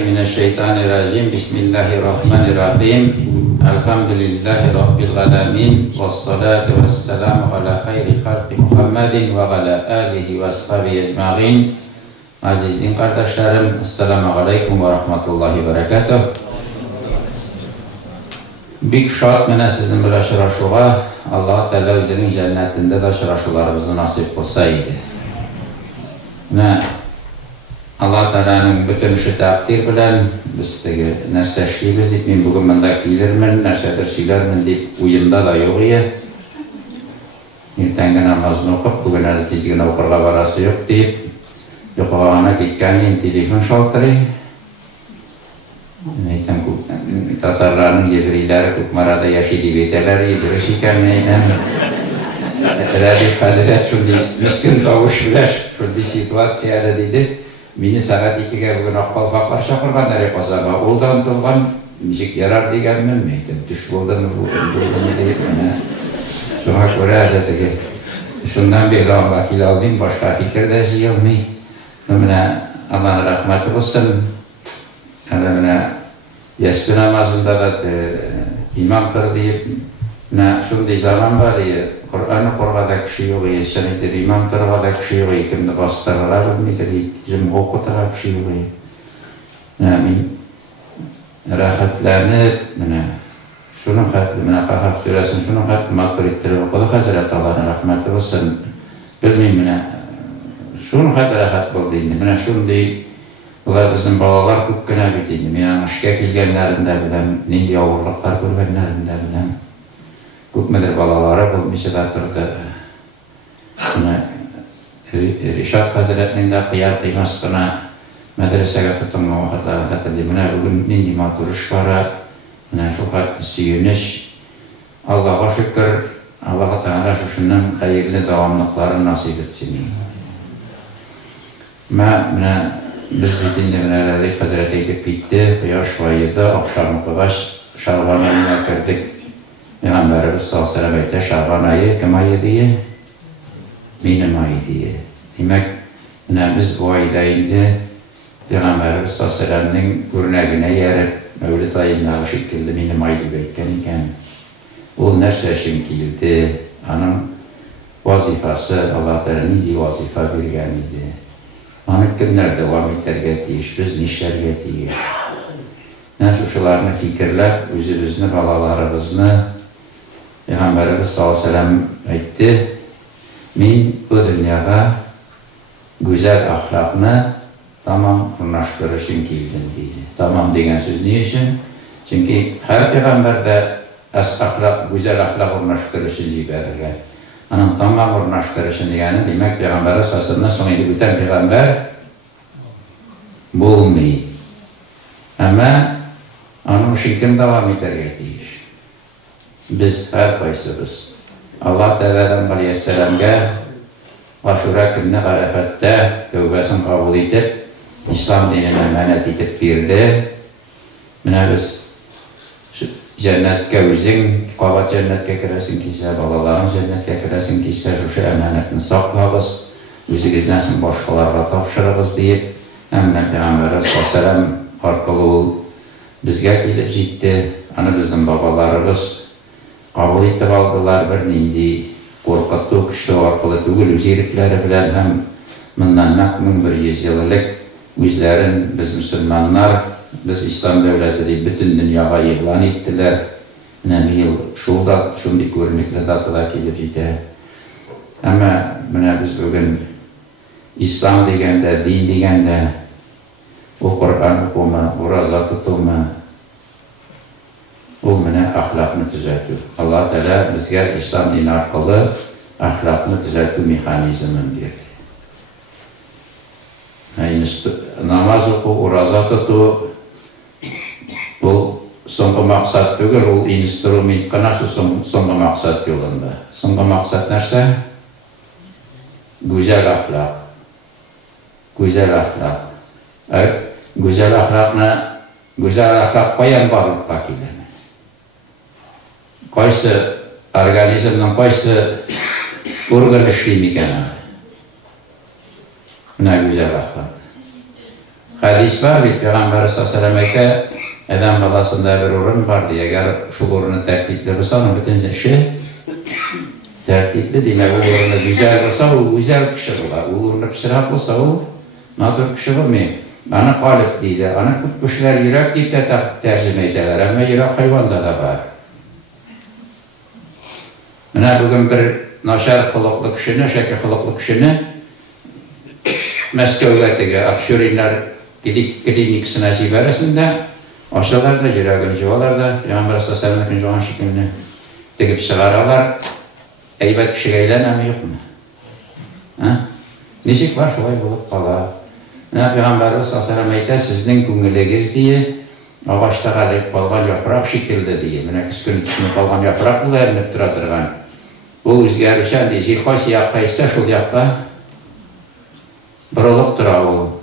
Mineşşeytanirracim. Bismillahirrahmanirrahim. Elhamdülillahi Rabbil alemin. Vessalatu vesselamu ala hayri halki Muhammedin ve ala alihi ve ashabihi ecma'in. Aziz din kardeşlerim, Esselamu Aleyküm ve Rahmetullahi ve Berekatuh. Bir şart mene sizin bir aşıraşığa, Allah Teala özünün cennetinde de aşıraşılarımızı nasip kılsaydı. Allah Teala'nın bütün şu takdir bilen bizdeki nerse şeyimiz deyip, ben bugün bunda gelirmin, nersedir şeylermin deyip uyumda da yok ya. Ertenge namazını okup, bugün tezgin okurga barası yok deyip, yokuğana gitkeniyim, telefon şaltırı. Tatarların yebrileri Kukmara'da yaşadı beteler, yediriş ikenmeyle. Rabbim Hazret şundi miskin tavuş biler, şundi situasyada dedi. Beni saat 2'ge bugün akbalfaklar şakırgan nereye pasarma. Oldan turgan, nişik yarar degenmen mi? Düş boldan mı deyip mi? Şuna göre adetigi. Şundan bir lan vakil almayayım, başka fikir de ziyalmayayım. Allah'ın rahmeti olsun. Yasbı namazında da imamdır deyip, şundi zaman var ya, Kur'an'ı korgada kişi yok ya, senedir imam tarafada kişi yok ya, kimde bastırırlar bilmedir ya, bizim okutura kişi yok ya. Rahatlanıp, şunun hatlı, Kahf Suresinin şunun hatlı maktur ettirir okudu, Hazret Allah'ın rahmeti olsun. Bilmeyeyim, şunun hatlı rahat oldu indi, şundi, bunlar bizim balalar kukkuna bitiydi, işe gelgenlerinde bilem, neydi avurluklar görgenlerinde bilem. Kukmedir balaları bulmuşu da durdu. Rişat Hazretinin de kıyar kıymasına medreseye tutunma vakitleri hatırlayayım. Bugün nindi maturuş var, şu kadar süyünüş. Allah'a şükür, Allah'a Teala şunun hayırlı devamlıkları nasip etsin. Biz bitinde menelerdik, Hazreti edip bitti, yaş vayıydı, akşamı kıvaş, Şaban ayına girdik. Peygamberimiz sallallahu aleyhi ve sellem Şaban ayı kim ayı diye? Benim ayı diye. Demek biz bu ayda indi Peygamberimiz sallallahu aleyhi ve sellem'nin örneğine yerip Mevlid ayında o şekilde benim ayı beyken iken o nerse şimkildi, onun vazifası Allah Teala'nın iyi vazife vergen idi. Onun kimler devam ederge deyiş, biz nişerge deyiş. Şuşularını fikirler, özümüzünü, balalarımızını Peygamberimiz sallallahu aleyhi ve sellem etti. Men bu dünyada güzel ahlakını tamam kurnaştırışın kildim deydi. Tamam degen söz ne için? Çünkü her peygamberde güzel ahlak kurnaştırışın jiberilgen. Onun tamam kurnaştırışın degeni demek Peygamberimiz sallallahu aleyhi ve sellem sonuydu biten peygamber bulmayı. Ama onun şirkin devam ederge deyiş. Biz her kaysımız Allah Teala'dan aleyhisselam'a Aşura günü Arafat'ta tövbesini kabul edip İslam dinine emanet edip birdi. Biz cennetke özün, kavat cennetke kiresin kiyse, balaların cennetke kiresin kiyse, şu emanetini saklarız, özünüzden başkalarına tapşırırız deyip Emine Peygamberimiz sallallahu aleyhi ve sellem arkalı bizge gelip gitti. Bizim babalarımız kabul etip aldılar bir neydi korkuttu küştü arkalı tügül üzerikleri bilen hem bundan nakmin 100 yıllık özlerin biz Müslümanlar, biz İslam devleti deyip bütün dünyaya ilan ettiler. Bir yıl şundik görünükle datıda gelip gitti. Ama biz bugün İslam degende, din degende o Kur'an okuma, o razı tutulma, o ahlakını düzeltiyor. Allah Teala bizge İslam dini arkalı ahlakını düzeltiyor mekanizmin verdi. Namaz oku, o razı tutu, bu songa maksat değil, o instrument kana şu songa maksat yolunda. Songa maksat nerse? Güzel ahlak. Güzel ahlak. Güzel ahlak koyan varlık pakilene. Kaysı organizmden kaysı organ işlemi gene. Ne güzel ahlak. Hadis var bit, Peygamber sallallahu aleyhi ve sellem adam balasında bir orun var diye, eğer şu orunu tertipli olsa, onun bütün işi tertipli demek, o orunu güzel olsa, o güzel kişi olur. O orunu pişirap olsa, o nadir kişi olmuyor. Ana kalıp deydi, ana kutmuşlar yürek deyip de tercüme ederler, ama yürek hayvanda da var. Bugün bir naşar kılıklı kişini, şekil kılıklı kişini Moskov'daki Akşurinler klinikasına ziyaresinde aşağılarda yürek öncevalarda Peygamber sallallahu aleyhi ve sellem'in joğan şeklini tekip çıkararlar. Eybet kişi geylen mi yok mu? Neşik var şolay bulup kala. Peygamber sallallahu aleyhi ve sellem sizin көңілегіз diye ağaçta kalıp kalgan yaprak şekilde diye. Küskün içinde kalgan yaprak bu erinip duratırgan. Bu özgərişən diye. Zirkaysi yapka ise şol yapka bırılıp dura o.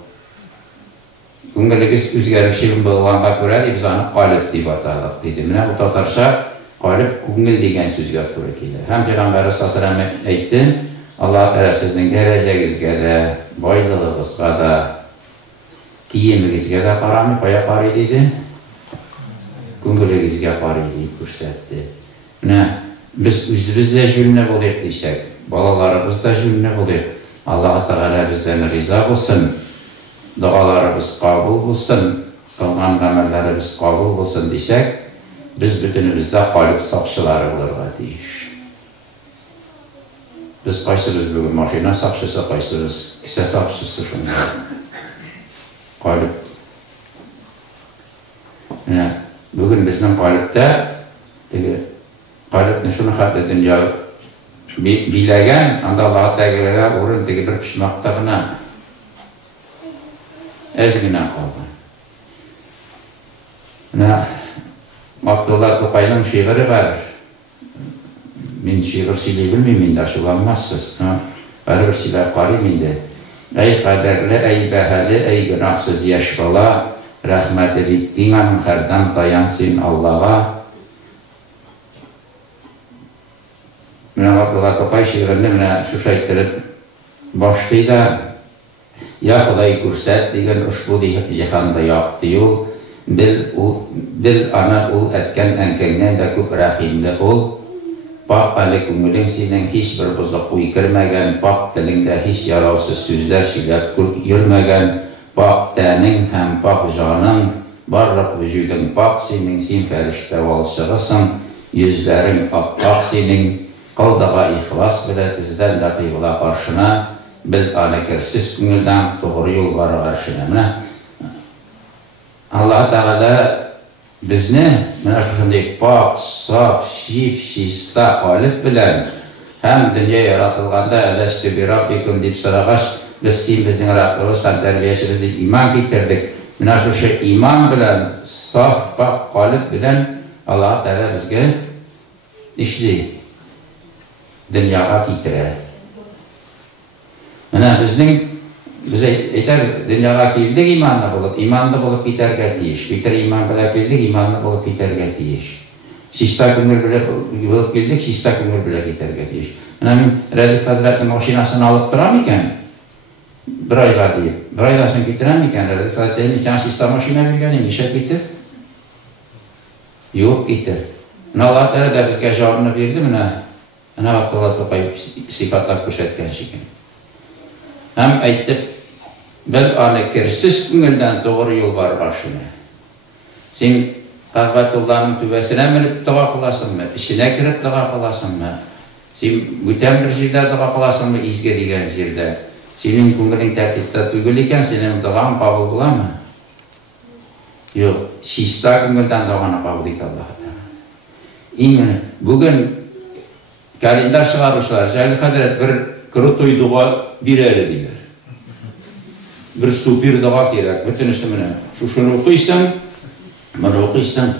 Көңілегіз özgərişin bolğanğa görə biz onu qalip deyip atarlıq deydi. Bu tatarsa qalip көңіл деген sözgə görə gelir. Hem Peygamber sallallahu aleyhi ve sellem aytdı. Allah Teala sizin geleceğinizge de, boyluluğunuzga da, kiyimingizge de qaramı qoya qari dedi. Көңіліңізге qari deyip көрсетті. Biz özümüzde jünne bolayıp deysek, balalarımız da jünne bolayıp, Allah Teala bizden riza olsun, dualarımız kabul olsun, kılgan amellerimiz kabul olsun deysek, biz bütünümüzde qalip saqçıları olurğa deyiş. Biz qaysımız bugün maşina saqçısı, qaysımız kise saqçısı şunda. Qalip. Bugün bizden qalipte, qalipni şunu xat edin ya, bilegen, anda Allah Teala'ya orun bir pişmaktağına ezginen qaldı. Abdullah Tokay'ın şiiri var. Men şiir söyley bilmeyim, de aşılanmazsız. Var bir şeyler qarayım indi. Ey kaderli, ey behali, ey günahsız yaş bala, rahmeti bittiğin ankardan dayansın Allah'a. Abdullah Tokay şiirinde şu şahittirip başlıydı. Ya Xuday kurset degen ushbu jihanda yaptı yol, bil ana ul etken enkenden de köp rahimli ol. Pak ali көңілің senin hiç bir bozuk uy kirmegen, pak dilinde hiç yararsız sözler söylep yürmegen, pak tenin hem pak canın, barlık vücudun pak senin, sen ferişte valşığısın, yüzlerin pak senin, kaldığa ihlas bile tizden de kıyıla karşına, bil anekirsiz köngülden doğru yol var karşına. Allah Teala bizni şunday pak, saf, şif, şista qalip bilen hem dünya yaratılganda elestü bir Rabbikum deyip sırağaş biz sen bizden Rabbimiz hem terbiyesimiz deyip iman getirdik. Şu şey iman bilen, saf, pak, qalip bilen Allah Teala bizge işli dünyaya getirir. Biz aytar dünyaya keldik imanlı bolup biterge deyiş. Bitir iman bilen keldik, imanlı bolup biterge deyiş. Şista köngül bilen bolup keldik, şista köngül bilen biterge deyiş. Men Radif Hazret'in maşinasını alıp duram iken, bir ayga deyip, bir aydan soň getirem iken, Radif Hazret'in sen şista maşina bilgenin, işe bitir? Yok getir. Allah Teala da bizge cevabını verdi mi? Abdullah Tokay sifatlar körsətken şekin. Hem ayttıp, ben anekirsiz köngülden doğru yol var başına. Sen Ka'batullah'ın tübesine minip dua kılasın mı? İçine girip dua kılasın mı? Sen bütün bir yerde dua kılasın mı? İzge degen yerde. Senin köngülün tertipte tügül iken senin duan kabul kıla mı? Yok, şista köngülden duanı kabul et Allah'a Teala. Bugün kalender çıkarmışlar, Zeyli Hadret bir krutoy dua bir ele diler. Bir super dua gerek, bütün üstümüne. Şunu okuysan, bunu okuysan.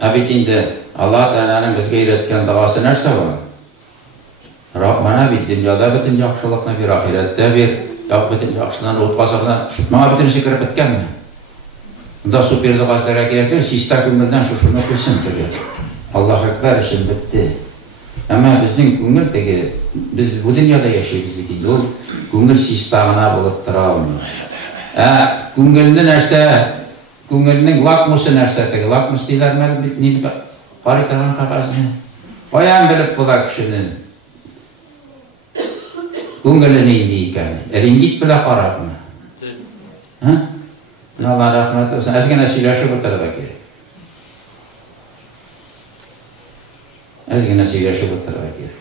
Abidinde Allah Teala'nın bizge öğretken duası nerse var? Bana bir dünyada bütün yaxşılıkla bir ahirette bir, bütün yaxşılığını utqasaqla, bana bütün işi kirip etken mi? Bunda super duaslara gerek yok, sista köngülden şunu okuysan tabi. Allah Ekber işin bitti. Ama bizning ko'ngil tegi, biz bu dunyoda yashaymiz deydi. Ol ko'ngil sistemina bo'lib tura olmaydi. Ko'ngilni narsa, ko'ngilning lakmusi narsa tegi, lakmus deylarmi? Nima qaraydigan qog'ozni. Qo'yan bilib bo'lar kishining ko'ngili nima ekan. Ringit bilan qarabmi? Allah rahmat olsun. Ozgina söylashib o'tirib kerak. Ozgina söylashib o'tirib kerak.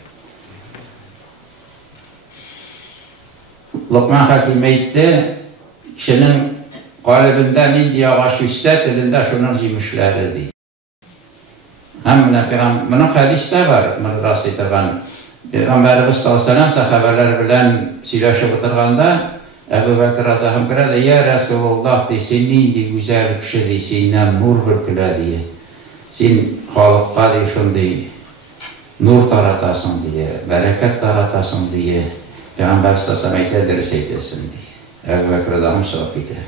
Luqman Hakim aytdi, kishining qalbida nindi yog'och yutsa, tilida shuni yemishlari deydi. Hamma Peygamberning hadisda var, Mirras aytgan. Peygamberimiz sallallohu alayhi vasallam sahabalar bilan söylashib o'tirganda Ebu Bekir Azam kiradi, ya Resulullah diye, sen nindi güzel kişi diye, senden nur bürküle diye. Sen halıkka diye şunday nur taratasın diye, bereket taratasın diye. Peygamber sallallahu aleyhi ve sellem ders eylesin diye. Ebu Bekir Azam sohbet eder.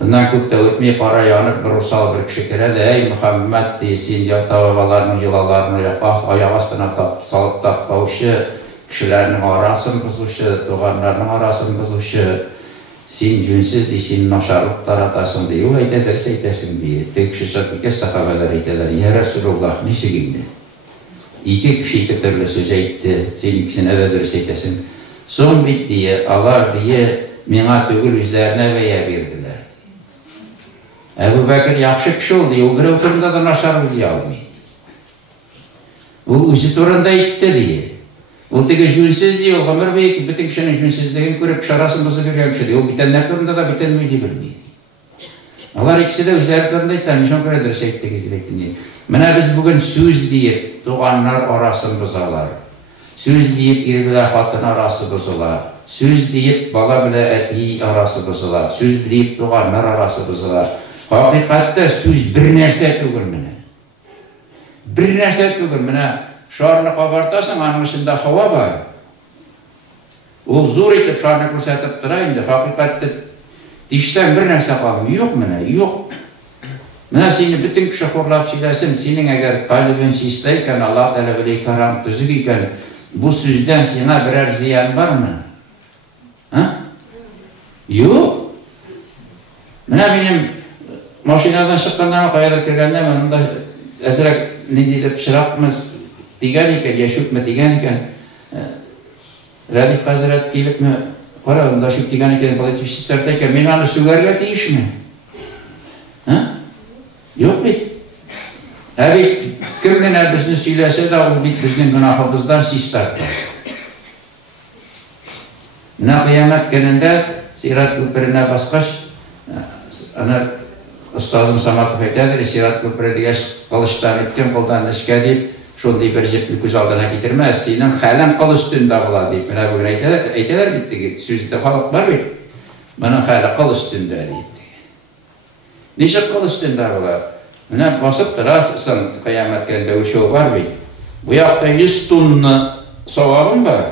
Bundan köp de ötmeye para yanıp bir ussal bir kişi kiradi, ey Muhammed diye, sen tavalarını, yılalarını yapaq, ayak astına salıp taptavışı, kişilerin arasını bozuşu, doğanların arasını bozuşu, sen cünsiz diye, sen naşarlık taratasın diye, o eyledirse eylesin diye. Tek kişi şartlıkta sahabeler eyledir, ya Resulullah ne şekilde? İki kişi iki türlü söz eytti, sen ikisine de derse eylesin. Son bit diye, Allah diye, mina tügül üzerine veya verdiler. Ebu Bekir yaxşı kişi oldu, o bir oturumda da naşarlık diye almaydı. O özü turunda eytti diye. O teki jünsiz diye, o ömür boyu bütün kişinin jünsizliğini görüp şarasını bozuk görüyor kişi diye. O bitenler turunda da bitenmeyi bilmeydi. Allah ikisi de özleri turunda eytti, nişan göre derse eytti gizleytin diye. Mene biz bugün söz deyip doğanlar arasını bozalar. Söz deyip iri bile hatın arası bozular. Söz deyip bala bile eti arası bozular. Söz deyip doğanlar arası bozular. Hakikatte söz bir nerse tügül mene. Bir nerse tügül mene. Şarını kabartasan, anın içinde hava var. O zor etip şarını kursatıp durayınca, hakikatte dişten bir nerse kalmıyor. Yok mene, yok. Mene seni bütün kişi horlap söylesin, senin eğer kalbin şişteyken, Allah Teala bile karam tüzük iken, bu sözden sana birer ziyan var mı? Ha? Yok. Mene benim maşinadan çıkandan kayada kirgende, ben da ezrek ne deyip şırapmız digen iken, yaşıp digen iken, Radif Hazret gelip mi, para onda şıp digen iken, politik sistemdeyken, ben onu sügerle değiş mi? Ha? Yok bit. Evet, kimden bizini söylese de o bit bizim günahımızdan sistemde. Ne kıyamet gününde Sirat Köprü'ne basqaç, Ustazım Samatov aytadır, Sirat Köprü'de kılıçtan etken koldan işke deyip, şunday bir jepni göz aldına getirmez, senin halen kılıç tünde bula deyip, bana bugün aytadır bitti, sözde halk var bit, bana halen kılıç tünde deyip. Neşe kılıç tünde bula? Bana basıp durasın, kıyamet gününde o şey var bit. Bu yakta 100 tonlu savabım var.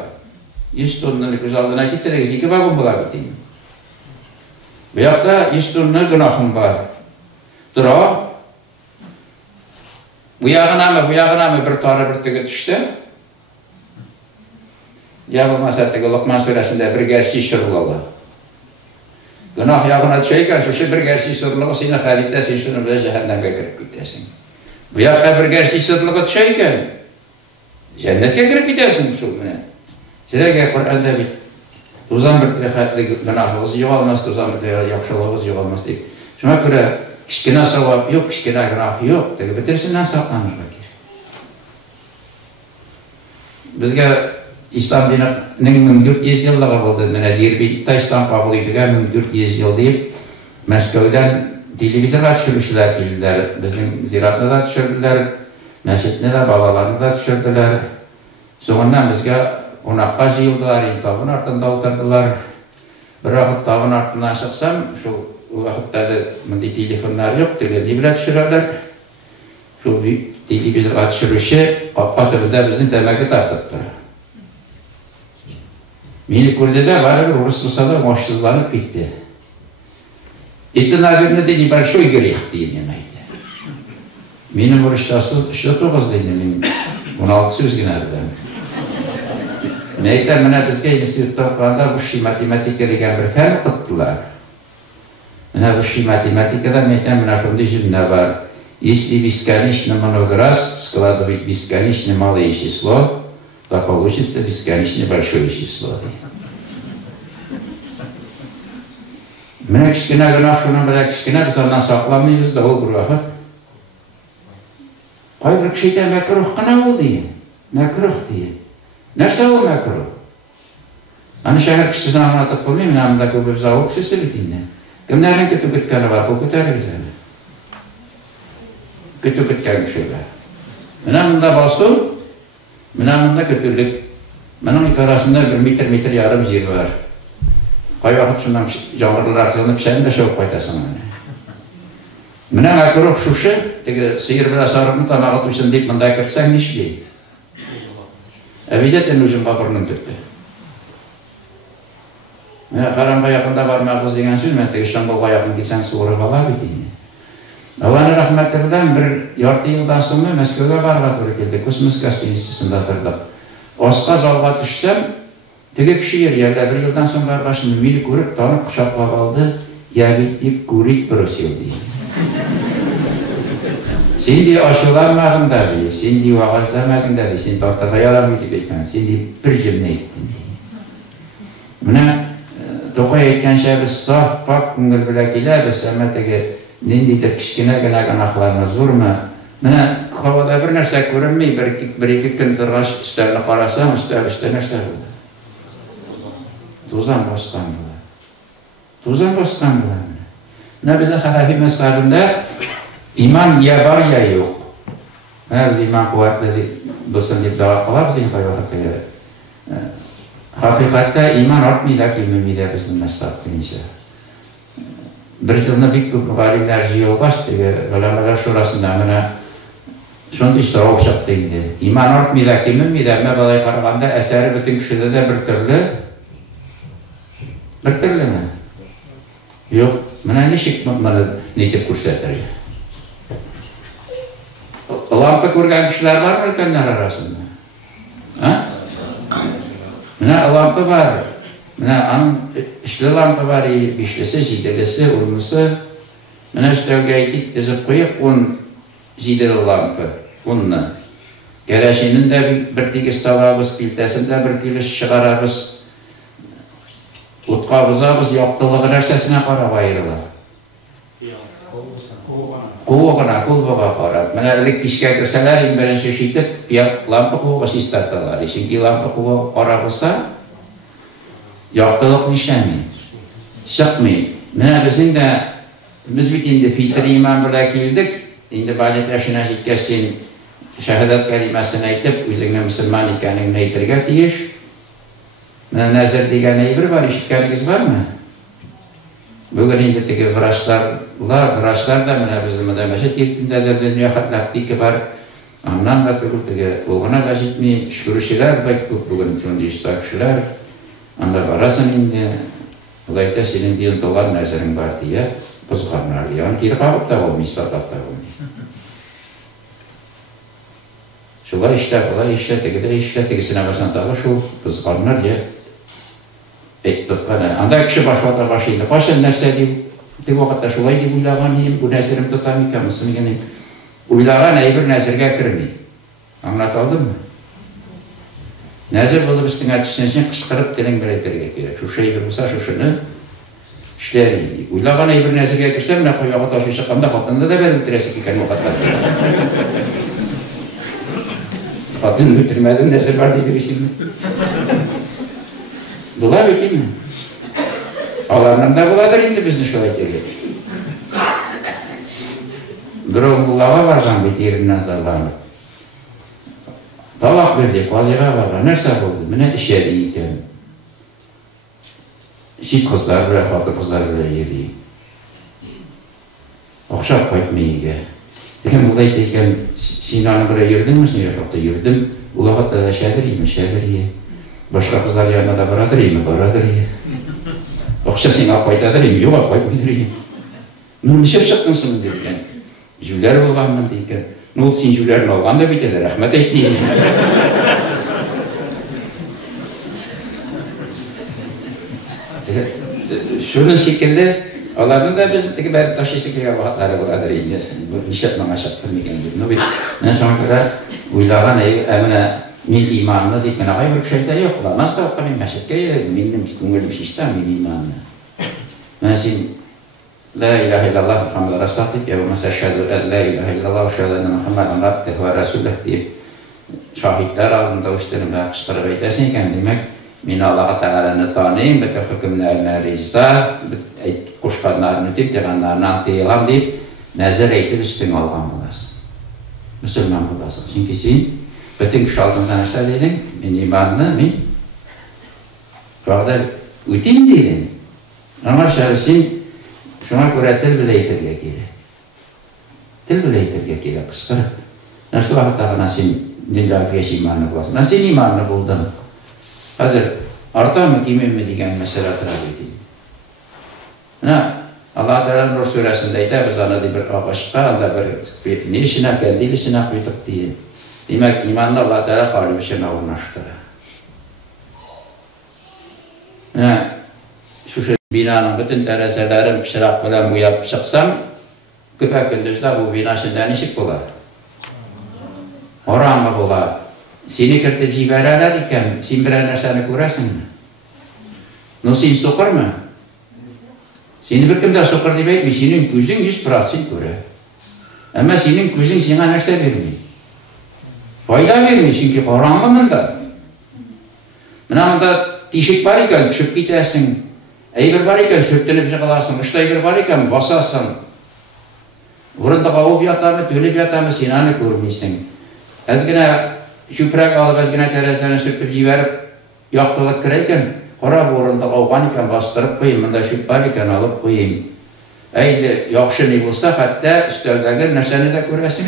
100 tonlu göz aldına getiririz, 2 vagon bula biteyim. Bu yakta 100 tonlu günahım var. Dura, bu yağına mı bir tarih bir tüge düştü? Ya bu meseletteki Luqman suresinde bir gerçeği şırılalı. Günah yağına düşeyken şu bir gerçeği şırılalı seni halide sen şunu bile cehenneme girip gidersin. Bu yakta bir gerçeği şırılalı düşeyken cennete girip gidersin şu güne. Size ki Kur'an'da bir tuzan bir tüge günahımız yoğalmaz, tuzan bir tüge yakşılığımız yoğalmaz deyip. Şuna göre kichkina savab yok, kichkina gunoh yok, deb bitirsindan saqlanishga kerak. Bizga islom dinining 1400 yilligi bo'ldi. Mana Derbida islom qabul etilgan 1400 yil deb Moskvadan televizorga tushirishlar keldilar. Bizning ziyoratni da tushirdilar, masjidni da, bolalarni da tushirdilar. So'ngan bizga qonaqqa yig'ildilar, tog'ning ortida o'tirdilar. Bir vaqt tog'ning ortidan chiqsam, shu o vakitlerde bunday telefonlar yok, ne bilen düşürürler. Şu televizor açılışı, patırda bizim temelde tartıptı. Beni gördüler, var bir Rus musalar hoşsuzlanıp gitti. Ettiler birine de nibelshoy gerek diye demeydi. Менің ұрысшасы 9 дейді, мен 16 сөз генә білем. Мен айтам, мына бізге институтта оқығанда высший математика деген бір пән оқыттылар. Мына высший математикада мен айтам, мына шондай жинна бар. Если бесконечно много раз складывать бесконечно малое число, то получится бесконечно большое число. Мына кішкене гүнах шунан біле кішкене біз онdan сақламаймыз да ол бір уақыт. Қай бір кіші айтам, мәкрух қана ол деген. Мәкрух деген. Нәрсе ол мәкрух? Аны шәһәр кішісін аңлатып қоймай, мен амында көп зауық кішісі бітейіне. Кімдердің күтіп күткені бар, бұл көтәрі кезені. Күтіп күткен кіші бар. Мына мұнда басу, мына мұнда күтілік. Мұның арасында 1 метр ярым жер бар. Қай уақыт шындан жаңғырлар арқылынып сән де шауып қайтасың. Мына мәкрух шушы, сиыр бір асарығын тамағы тұйсын деп мұнда кірсәң неші дейді. Обязательно ұжымға бұрынын түртті. Мен қаранға яқында бармағыз деген сөз, мен Шамбалға яқын келсең суырып ала бетейін. Алланы рахметті білем, бір ярты жылдан соң Мәскеуге барға туры келді. Космос гостиницасында тұрдық. Осқа залға түшсем, теге кіші ерлерді бір жылдан соң барғашын мені көріп, танып құшақлап алды. Я ведь не курить бросил дейді. Сен де ашуланмадың да дейді, сен де уағаздамадың да дейді, сен тартаға ярамайды бейтмен, сен де бір жеміне еттің дейді. Мына Тоқай еткенше біз сақ, пақ, күңіл біле келеміз, әмі теге нендейді кішкене гына гынақларымыз ұрма. Мына қауада бір нәрсе көрінмей, бір-екі күн тұрғаш үстәріні қарасам, үстер нәрсе болды. Тузан басқан болады. Тузан басқан болады. Мына біздің ханафи мазхабында иман я бар, я жоқ. Біз иман қуатты болсын деп даға қалабыз, ең қай уақытта. Хақиқатта иман артмейді, келмейді біздің мазхаб дейінше. Бір жылына бек көп ғалимлер жиылғаш, ғаламалар шурасында мына сондай сұрау шықты дейді. Иман артмейді, келмейді, әмі балай қарағанда әсәрі бүтін кішіде де бір түрлі. Бір түрлі ме? Жоқ, мына нешік мұны нетіп көрсетір. Лампы көрген кішілер бар ма үлкендер арасында? Мына лампы бар. Мына аның үшлі лампы бар, бешлісі, жиделісі, ұлнысы. Мына үстәуге айтып тізіп қойып, он жиделі лампы, ұнны. Кәрәшенін де бір тегіс салабыз, пілтәсінде бір күліс шығарабыз, ұтқабызабыз, яқтылығы нәрсесіне қарап айырылар. Қуығына, қолбаға қарап. Мына ілік кешке кірсәлер, ең бірінші шетіп, лампы қуығы шестарталар. Ешенге лампы қуығы қарабылса, яқтылық нешәмей, шықмей. Мына біздің де, біз бет енді фитр иман біле келдік, енді балет әшіне жеткәсен шәһадат кәлимасын айтып, өзіңі мұсылман екеніңін айтырға тиеш. Мына нәзір деген әйбір бар, ешіткәніңіз бар ма? Бүгін енді тегі врачтар да мына біздің мәдәмәшет ертінде де дүния қатнақтыйкі бар. Аннан да бүгін тегі оғына да жетмей, үшкірішілер байт көп бүгін сонды үстақшылар. Анда барасың енді, ұлайта сенің дейін толар нәзірің бар дейі, бұзғанлар. Яғын кері қағып та болмай, испатап та болмай. Шулай ішті, бұлай ішті, тегісіне барсан тағы шул бұзғанлар дейі. Анда кіші башуата башайды. Қашын нәрсе деп, тек уақытта шулай деп ойлаған ем, бұл нәзірім тұтам екенмісім екенім. Ойлаған әйбір нәзірге кірмей. Аңлат алдым мı? Нәзір болып үстің әтішінен сен қышқырып тілің бір әйтерге керек. Шушы әйбір болса шушыны ішлер ейді. Ойлаған әйбір нәзірге кірсем, мына қой уақыт ашу шыққанда қотында да бәрі өтіресі кекен уақытта. Қатын өтірмәдім, нәзір бар дейді бересің. Бұла бекеме? Аларының да бұладыр енді біздің шолай теге. Бір оңғылаға барған бет ерінен зарланып. Талақ бір деп, қазиға барған, нәрсе болды, міне ішеді екен. Шит қыздар бірі, қаты қыздар бірі еді. Оқшап қойып мейге. Деген бұлдай дейкен, сен аны бірі ердің мүсін, ешоқты ердім, ұлағатта да шәдір ема, шәдір ем. Başka kızlar yanına da baradır iyi mi? Baradır iyi. Okşa sen apaytadır iyi mi? Yok apaytadır iyi. Nurmuşep çıktın sana deyken. Jüller olğanmın deyken. Ул син жүләрін алған да битеді, рахмет әйтейін. Şunun şekilde, onların da biz teki beri taşı sikliğe vaatları buladır indi. Nişet bana şaktırmayken gibi. Ben sonra göre uylagan emine min imanını deyip bana gayb bir şeyde yok. Nasıl da okta min meşetkeye, minnim kungulum şişta min imanını. Ben sin La ilahe illallah Muhammed Resulullah deyip ya bu mesela şehadu en la ilahe illallah ve şehadu enne Muhammed Abdüh ve Resulullah deyip şahitler aldığında uçlarına kışkırıp edersen demek min Allah'a Teala'nı tanıyım, bütün hükümlerine rizza, kuşkanlarını tüp tıkanlarından teylam deyip nezir eytip üstün olgan bulasın. Müslüman bulasın. Çünkü sen bütün kişi altından aşağı dedin, min imanını, min kadar ütin dedin. Ama şersin şuna göre til bile yitirge kere. Til bile yitirge kere kışkırıp. Nasıl Allah'a sen dinler kreş imanını bulasın. Nasıl imanını buldun? Hazır, arta mı kimin mi diyen mesele taraf edeyim. Allah Teala'nın Nur suresinde biz anladı bir başka anda bir nişine kendi nişine kuytuk diye. Demek imanla Allah Teala kalbi şeyine uğraştırır. Şu binanın bütün terazelerin pişirak bilen bu yapıp çıksam, köpek gündüzde bu bina şimdiden işik bular. Orama bular. Seni kırtıp jibererler iken, sen birer nerseni göresin mi? No sen sokar mı? Seni bir kimde sokar demek mi? Senin gözün 100% göre. Ama senin gözün sana nerse vermiyor. Fayda vermiyor çünkü karanlığında. Bunda tişik var iken düşüp gidersin. Eyber var iken sürtünüp çıkarsın. Işte eyber var iken basarsın. Burunda kavu bir yatamı, tölü bir yatamı sen anı görmeysin. Ezgine şüphrek alıp ezgine terezlerini sürtüp jiberip yaktılık kireyken qora borunda qavgan iken bastırıp koyayım, bunda şüph var iken alıp koyayım. Eydi yaxşı ne bulsa hatta üsteldeki nerseni de göresin.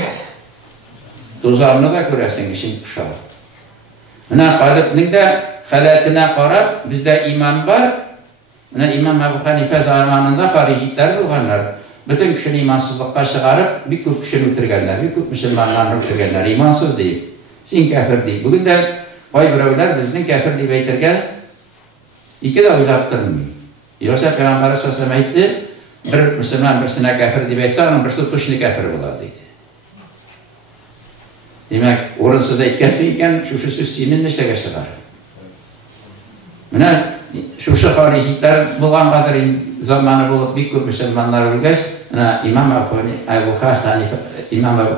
Tuzağını da göresin işin kuşağı. Buna kalbinin de halatına qarab bizde iman var. Buna İmam Ebu Hanife zamanında haricitler bulganlar. Bütün kişini imansızlıkka çıkarıp bir küp kişini ötürgenler, bir küp Müslümanlarını ötürgenler, imansız deyip. Sen kafir deyip. Bugün de vay birevler bizden kafir deyip eytirge iki de oylaptırmıyor. Yoksa Peygamber Sallallahu Aleyhi ve Sellem aytti, bir Müslüman birisine kafir deyip eytse, onun bir tutuşunu kafir bular deydi. Demek, orınsız eytkesinken şu söz senin neştege çıkar. Buna şu haricitler bulgan kadar zamanı bulup bir küp Müslümanlar bilgeç, İmam Ebu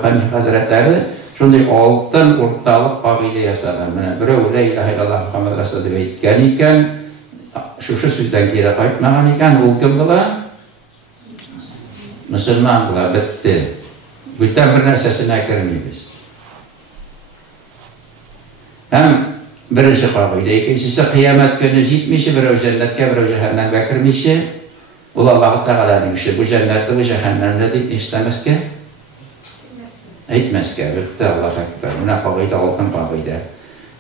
Hanife Hazretleri şunday altın ortalık kabile yasagan. Biröv la ilahe illallah Muhammed Resulullah deyip eytken iken, şu sözden geri qaytmagan iken, ol kim bular? Müslüman bular, bitti. Bütün bir nersesine kirmeymiz. Hem birinci kabile, ikincisi kıyamet günü jitmişi, biröv cennetke, biröv cehennemge kirmişi. Ol Allah-u Teala'nın işi, bu cennette, bu cehennemde deyip istemezke. Etmezke, bitti Allah-u Ekber. Buna kabile, altın kabile.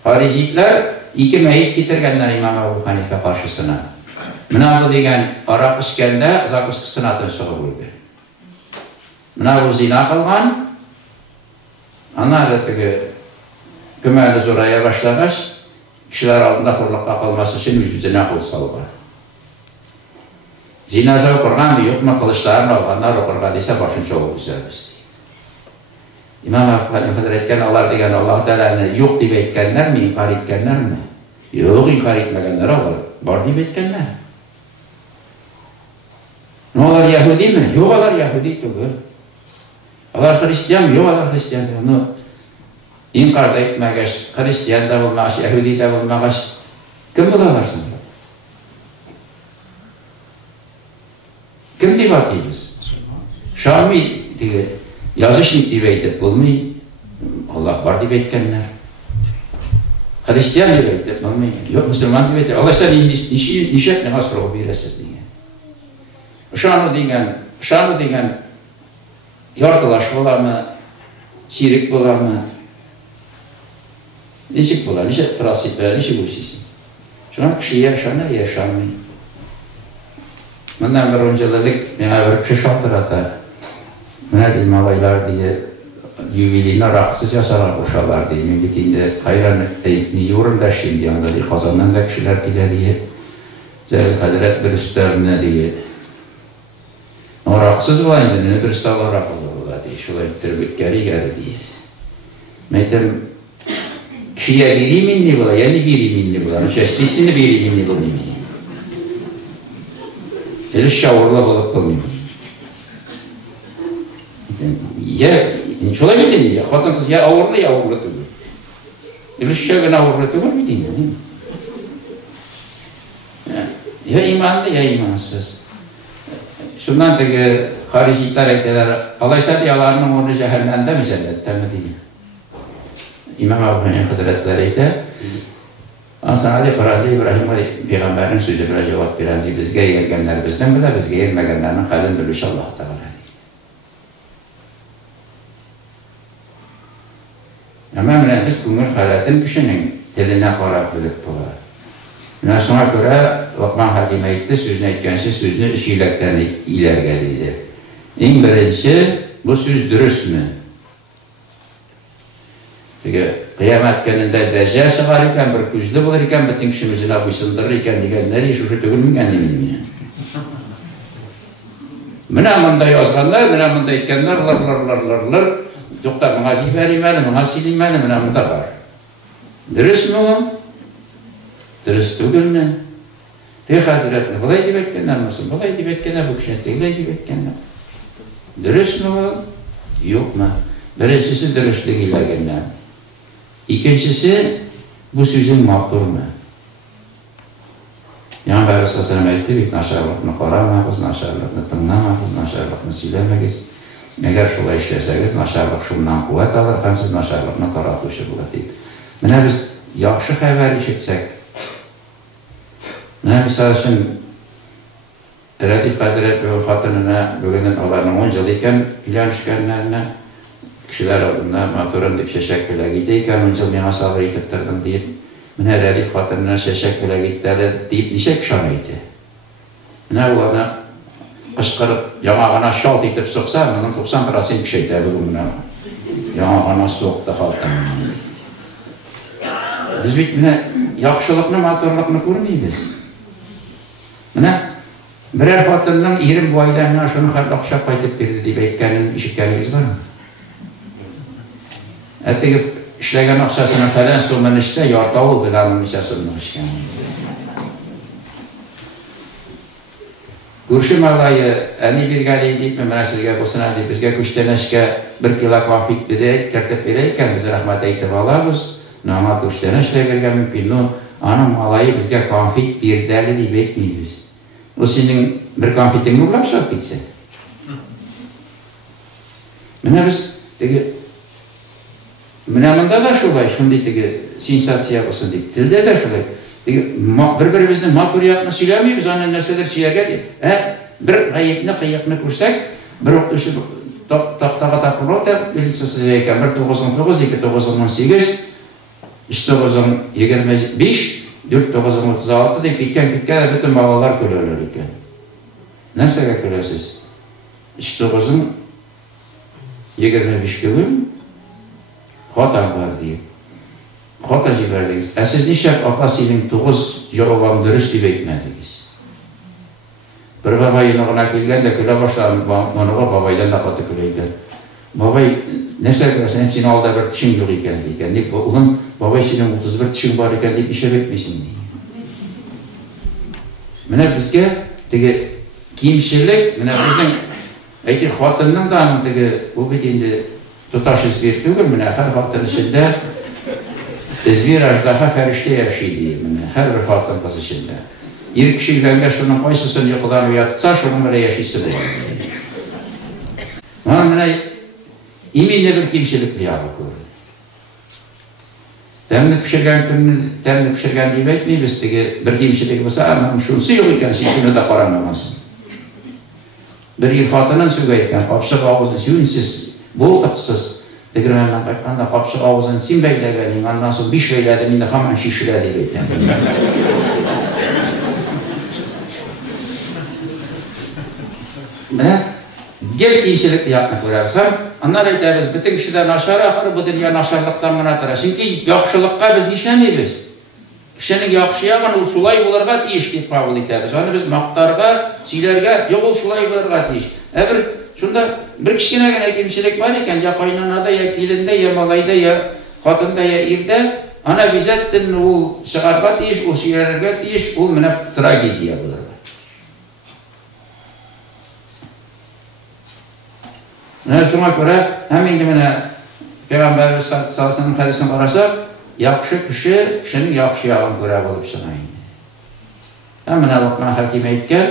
Haricitler iki meyit getirgenler İmam Ebu Hanife karşısına. Buna bu degen Arap iskende zakuskısına atın soğuk oldu. Buna bu zina kılgan. Onlar da kümeniz oraya başlamış. Kişiler altında hırlıkta kalması için yüzüne kıl salgar. Zina okurgan bir yok mu kılıçlarını olanlar okurgan ise başın çoğu güzel bizdi. İmam Ebu Hanife etken Allah degen Allah-u Teala'nı yok deyip etkenler mi, inkar etkenler mi? Yok inkar etmeyenler var deyip etkenler. Ne olar Yahudi mi? Yok olar Yahudi değil. Olar Hristiyan mı? Yok olar Hristiyan. Onu inkar da etmegeç, Hristiyan da bulmageç, Yahudi da bulmageç. Kim bulalarsın? Kim deyip atıyız? Şami diye yazışın deyip eytip bulmuyor. Allah var deyip etkenler. Hristiyan deyip eytip bulmuyor. Yok Müslüman deyip eytip. Allah sen nişet ne asır o biresiz diye. Şanı degen yartılaş bular mı? Şirik bular mı? Nişik bular, nişet prasipler, nişik usisin. Şuna kişi yaşanır, yaşanmıyor. Bundan bir öncelik, bir kişi şaltır atar. Bunlar ilmalaylar diye юбилейне рақсыз жасарға қошалар дейді. Мен бетінде қайран не орында şimdi анда дейді. Қазаннан да кішілер келе дейді. Зәлі қадірет бір үстәріне дейді. Рақсыз болайын дейді. Бір үстәлі рақсыз болады дейді. Шолай түрбет кәрі дейді. Мен айтам, кішіге береймін не болады, яғни береймін не болады. Шәстесіне береймін не болмаймын. Әліс шауырлы болып болмаймын. Я ничего не видел, я хватал, я аурлы түгіл. Или шөген аурлы түгіл бітейін. Я иманды, я имансыз. Шундан тегі харижиттар әйтелер, алайса дияларының орны жәһәннәмдә ми жәннәттәме дейді. İmam Abdülhamid Hazretleri aytır. Asali Qur'anda İbrahim Peygamber'in sözüne cevap veren diye bizge yergenler bizden bile bizge yermegenlerin halini bilmiş Allah Teala. Ama biz bunun halatın kişinin diline qarab bilib bular. Bundan sonra göre Lokman Hakim aytdı, sözünü aytkense sözünü işilekten ilergeliydi. En birinci bu söz dürüst mü? Kıyamet gününde dəcəl çıgar ikən, bir güclü bulur ikən, bütün kişimizin abısındırır ikən digənləri şu tügülmü kendini. Mənə mında yazğanlar, mənə mında etkənlər, lar. Doktor, mənə zibəriyim əli, mənə siliyim əli, mənə mında var. Dürüst mü o? Dürüst tügülmü? Teyh Hazretli, bulay deyib etkənlər mısın? Bulay deyib etkənlər, bu kişi teylay deyib etkənlər. Dürüst mü o? Yok mu? Birincisi dürüstlük ile gelen. İkincisi bu sözün makturmu. Yani Peygamber sallallahu aleyhi ve sellem naşarlıqını qaramayız, naşarlıqını tınlamayız, naşarlıqını siləməyiz. Eğer şulay işləsəyiz, naşarlıq şundan quvvet alır, hem siz naşarlıqını qaratlışı bular deyib. Mənə biz yaxşı xəbər işitsək, mənə misal üçün Rədif Hazret və xatınına bugündən onların 10 yıl ikən ilan düşkənlərinə kişiler adına motorun dip şeşek bile gideyken 10 yıl mena sabır ettirdim deyip mənə Rədif xatınına şeşek bile gittiler deyip nişe kişamaydı. Mənə onlarına qışqırıb yanağına şalt etib soqsa, mənə 90% kişiydi bugün mənə. Yanağına soqdu xatınına. Biz mənə yaxşılıqını, motorluqını görməyimiz. Mənə birer xatının 20 bu ayda mənə şunu xarlaqşaq qaytıb verdi deyib aytkanın işitkəniniz var mı? Hətta ki, işləgən axşasını fələn sondan işsə, yarqavul biləmin işə sondan işkən. Qurşum Allah'ı əni bir gəliyim deyib, mənə sizgə qosuna deyib, bizgə küştənəşkə 1 kilo qahvit birək, kərtib birəykən bizə rəhmət eytib alağız. Nama küştənəşlə vergə mümkün, anam alayı bizgə qahvit bir dəli deyib etməyiz. O senin bir konfitin uğraşaq bitsə. Mənə biz, Mənəmində da şolay, şundaydı sensasiya olsun deyib, dildə də şolay. Bir-birimizin maturiyatını söyləməyimiz, onun nəsədir siyəgə deyib. Bir qayıqını kürsək, bir oqtuşu tağa tapılotaq, bilisəsiz eykən 1.99, 2.98, 3.25, 4.36 deyib, bitkən bütün bağlar kölürlər eykən. Nəsəgə köləsiz? 3.25 kölüm, Xota var deyib. Xota cibərdiyiz. Siz nişək apasının 9 cavabam dürüst deyib etmədiniz. Bir babay yanına kelgən də kölə başladım. Manuğa babaydan da xota kölə eykən. Babay, nəsə görəsən, hepsini alda bir tişin yox eykən deyikən. Oğlum, babay senin 31 tişin var eykən deyib işə etməsin deyib. Mənə bizgə kiyimşilik, mənə bizdən aytır xatının da bu bitində tutaş izbir tügül, mənə hər xatın içində izbir ajdaha fərişdə yaşaydı, hər bir xatın qız içində. Bir kişi ilənə şunun qaysısını yuxudan uyatsa, şunun belə yaşaysın. Mənə iminlə bir kimşilikli yağı görür. Təmini pişirgən deyib etməyimiz, bir kimşilik olsa, mən şunsu yox ikən, şunu da qaranlamasın. Bir xatının sögəyikən, qapışıq ağızın suyunsiz, boltaqsız, Degirmenden qaytqanda qapışıq ağızın sin beyləgəliyim, ondan sonra 5 beylədim, indi haman şişilədi beylədim. Mənə gel kiyinçilik yapını ko'rarsan, anlar aytamiz, bütün kişiden aşağı axir bu dünya naşarlıktan gana tara. Çünkü yaxşılıkka biz işlemeymiz. Kişinin yaxşı yağın ol şulay bularga tiyiş dep qabul etamiz. Onu biz maqtarga, siylerge, yo'q ol şulay bularga tiyiş. Şunda bir kichkinagina kemchilik var ekan, ya qaynonada, ya kelinde, ya malayda, ya xotinda, ya erda, ana bizatdan ul chiqarga tiyish, ul siylarga tiyish, ul mana tragediya bular. Şuna göre hem indimine Peygamberimiz sallallahu aleyhi ve sellem hadisini qarasa, yaxşı kişi, kişinin yaxşı yağını göre bulup sanayın. Hemen Lokman Hakim aytgan,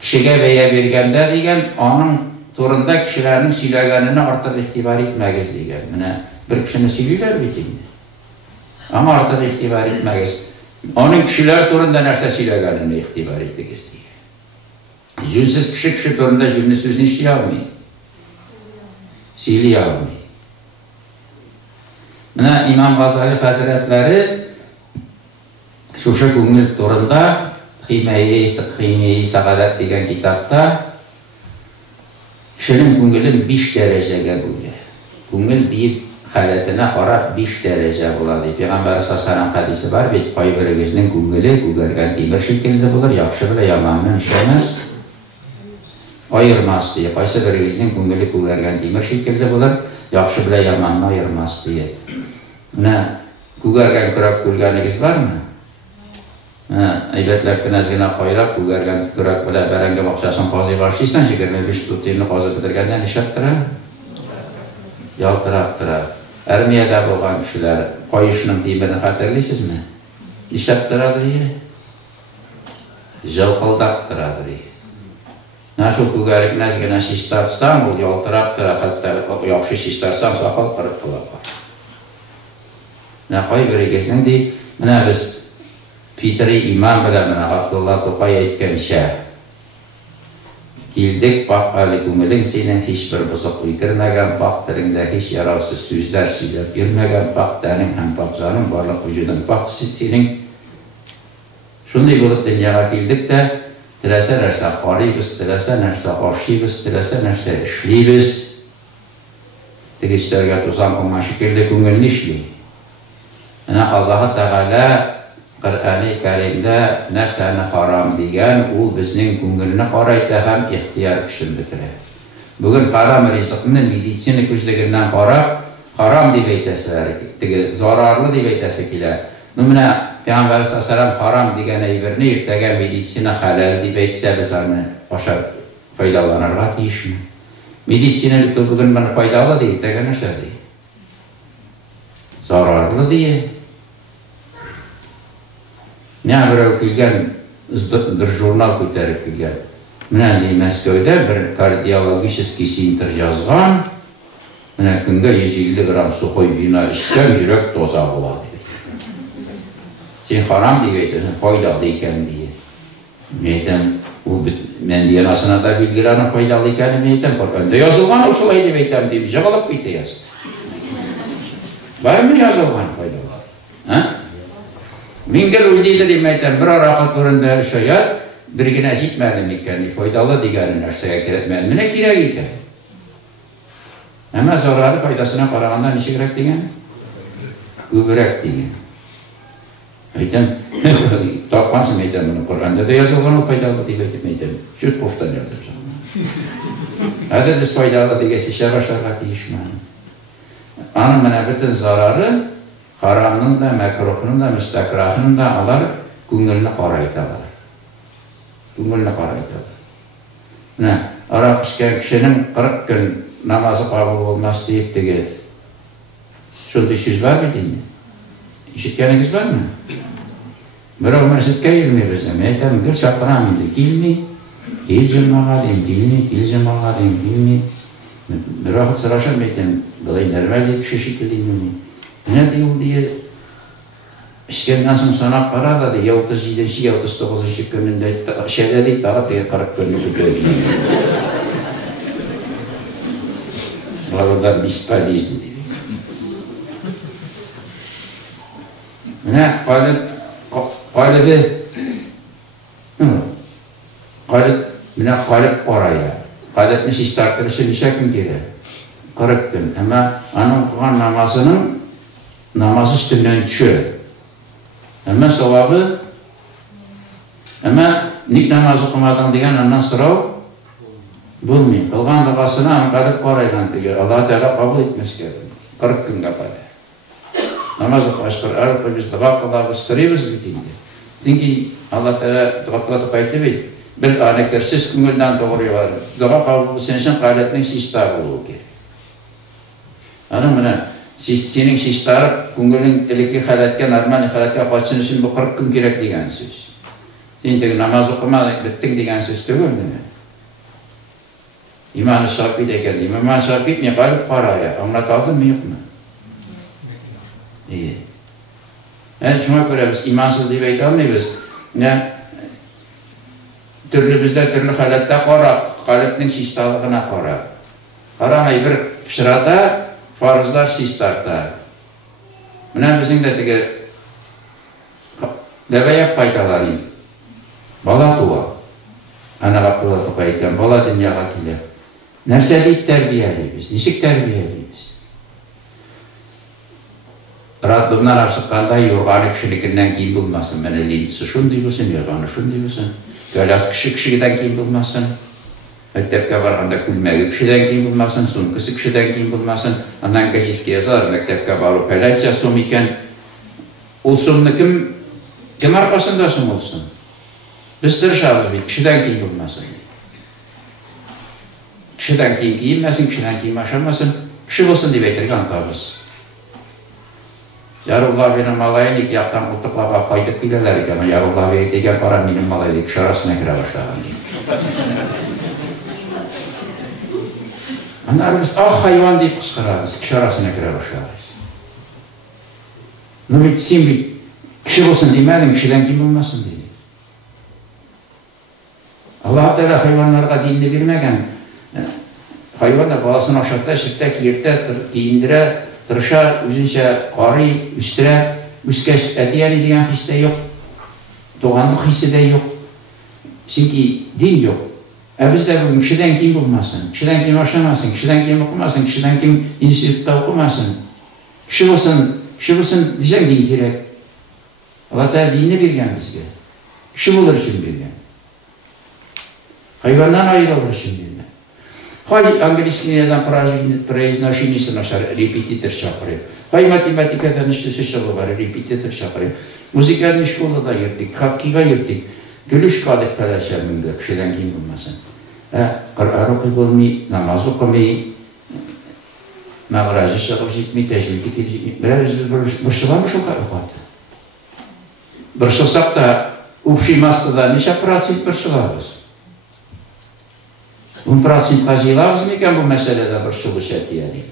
kişiye beya berganda degan, onun turunda kişilerin siylaganini artıq itibar etmegiz degan. Mana bir kişini siylaylar bitin. Ama artıq itibar etmegiz. Onun kişiler turunda narsa siylaganini itibar ettigiz degan. Jünsiz kişi turunda jünni sözünü işley almayı. Siyliy almayı. Mana İmam Gazali Hazretleri Şuşa Ko'ngil turunda Himye-i Saadat degan kitapta kişinin ko'ngilin 5 derecege bo'lgan. Ko'ngil deyip halatına qarab 5 derece bo'ladi. Peygamber sallallahu aleyhi ve sellem hadisi var. Qaybirigizning ko'ngili ko'gargan temir shekilli bo'lar, yaxshi bilan yomonning ishonmas. Ayırmaz diye. Qaysi birigizning ko'ngili ko'gargan temir shekilli bo'lar, yaxshi bilan yomonni ayırmaz diye. Mana ko'gargan ko'rab ko'rganingiz bormi? Aybatlar kinazgina qo'ylab ko'gargan ko'rak bilan baranga boqchasini qoziy boshlaysan, 25 tutini qozib bitirgandan ishab turadi. Yaltirab turadi. Armiyada bo'lgan kishilar qo'yishning temirini xatarlaysizmi? Ishab turadi. Javqildab turadi. Nashu ko'garik nazgina shistarsam, u yaltirab turadi, hatto yaxshi shistarsam soqol qirib qoladi. Qo'y birigizning deyib, mana biz Piteri imam bilan mana Abdullah To'qay aytgancha keldik paqqali ko'ngling sening hech bir buzuq o'ykirmagan, paqtiringda hech yarovsiz so'zlar so'ylab yurmagan, paqtaning ham paqzoning borliq vujuding paqsi sening. Shunday bo'lib dunyoga keldik-da, tilasa narsa qoriymiz, tilasa narsa oshiymiz, tilasa narsa ishlaymiz. Tegishlarga to'san qilmash shekilli ko'ngilni ishlaydi. Ana Alloh taolo Qur'oni Karimda narsani harom degan, u bizning ko'ngilni qoraydi ham ixtiyor kishini bitiradi. Bugun harom rizqni meditsina ko'zlagidan qarab, harom deb aytasizlar, zararli deb aytasizlar. Mana Peygamber sallallohu alayhi vasallam harom degan ayberni ertaga meditsina halal deb aytsa, biz uni o'sha foydalanarga tiyishmi? Meditsina bugun mana foydali deydi, ertaga narsa deydi. Zararlı diye. Ne birov kelgan, bir jurnal ko'tarib kelgan. Mana Moskvada bir kardiologический center yozgan. Mana kunga 150 gram su qo'yib ichsang yurak toza bo'ladi. Sen harom deb aytasan, foydali ekan diye. Men men diyanasına da bilgilerini foydali ekanini aytam, Qur'onda yozilgan o'shalay deb aytam deb javob qaytayapsiz. Var mı yazılgan faydalar? Mingil o'ylaydi deb aytam, bir araqa turunda shayat birgina yetmadim ekan, foydali degan narsaga kiribman. Nima kerak ekan? Hamma zarari foydasini qaraganda necha kerak degan? Ko'proq degan. Aytam, topmasim aytam, buni Qur'onda da yozilgan foydali deb aytmaydim. Shu qo'shdan yozibsan. Hozir biz foydali degan shaba deyishman. Ana mana bütün zararı haramның da, makruhның da, müstakrahның da alar, ko'ngilni qoraytalar. Ko'ngilni qoraytalar. Mana aroq ichgan kishining 40 kun namozi qabul bo'lmas deb degi. Shunday so'z bormi endi? Eshitganingiz bormi? Birov masjidga kelmaymiz, men aytaman, "Gir chaqiraman" deb kelmay, "Keljimag'ading, kelmay." Biroq so'rasham aytam, "Bo'lay normal deb kishi shekillanmi?" Nima deydi? Ishgandan so'ng sanab qaradi, 37-chi, 39-chi kunida shayladik tarafga qarab ko'rdi. Bolalar bespolезны. Mana qalbi qoraya. Qaletni sistartırışı nişe gün kere? 40 gün. Ama anın kılan namazı üstünden düşüyor. Ama sevabı, ama nik namazı kılmadan degen ondan sırav bulmuyor. Kılgan duasını anı kalıp koraydan diyor. Allah Teala kabul etmez ki. 40 gün kapar. Namazı başkır, arıqı biz dua kılabız, sırıyız bitiydi. Çünkü Allah Teala dua kılatıp ayıttı beydi. Bir anektersiz küngülden doğru var. Dua kabul sensin qaletinin sistar oluğu ki. Anı buna, senin sistarı küngülün iliki halatga, normal halatga qaçsın için bu 40 gün gerek degen söz. Sen namaz okumadık, bittin degen söz değil mi? İman-ı Şafii de geldi. İman-ı Şafii ne kalıp paraya? Anlataldın mı yok mu? İyi. Yani şuna göre biz imansız diye beyt almayız. Türlü bizde türlü halatta qara, qalbning sistalığına qara. Qaramay bir pişirata, farzlar sistarta. Buna bizim de tege lebeye paydalarıyım. Bala tuğa. Ana qıla tuqayken, bala dünyaga kiler. Nerse deyip terbiyeliyiz, nişik terbiyeliyiz. Rabbimden apsıqqanda yorğanı kişilikinden kim bulmasın. Ben elintisi şunday bulsun, yorğanı şunday bulsun. Gölas kişiden kim bulmasın. Mektepke barğanda külmegi kişiden kim bulmasın, sumkısı kişiden kim bulmasın. Ondan geçitki yazar, mektepke barı pelayca sum iken. O sumnu kim arkasında sum olsun. Biz tırışarız bir kişiden kim bulmasın. Kişiden kim giyinmesin, kişiden kim aşamasın. Kişi olsun diye betirgen tabız. Yarullah benim malayın iki yaktan kutuklara paydık bilirler iken, Yarullah Bey degen para benim malayı iki şarasına kire başlayan. Onlar biz hayvan deyip kıskırarız, iki şarasına kire başlarız. Nubit sen bir kişi olsun demedim, kişiden kim olmasın dedi. Allah Teala hayvanlarga dinini vermegen, hayvanlar balasını aşağıda, şirkte, kiyirte, giyindire, tırışa, üzünse, qarı, üstüre, üskeş, etiyeli diyen hisse yok. Doğanlık hissi de yok. Çünkü din yok. Biz de bugün kişiden kim bulmasın, kişiden kim aşamasın, kişiden kim okumasın, kişiden kim institutta okumasın. Kişi olsun diyeceksin din gerek. Allah Teala dinini vergen bizge. Kişi bulur için vergen. Hayvandan ayrılır için vergen. Hay angliski yazan произношение нашар репетитор шақырıyor. Hay matematikadan işte şişalı var, repetitor şақырıyor. Müziklerin şkolada da yırtık, hakkiga yırtık. Gülüş kadık paylaşamında, kişiden kim bulmasın. Qur'an okuyulmayı, namaz okumayı, mağaracı şaqıb jetmeyi, tecvidi kelecek. Bir şılamış okuyatı. Bir şılsak da, общий массада neçə prosent bir şılabız? 10% qazıyılarız mı bu meselede bir şılış etiyeli?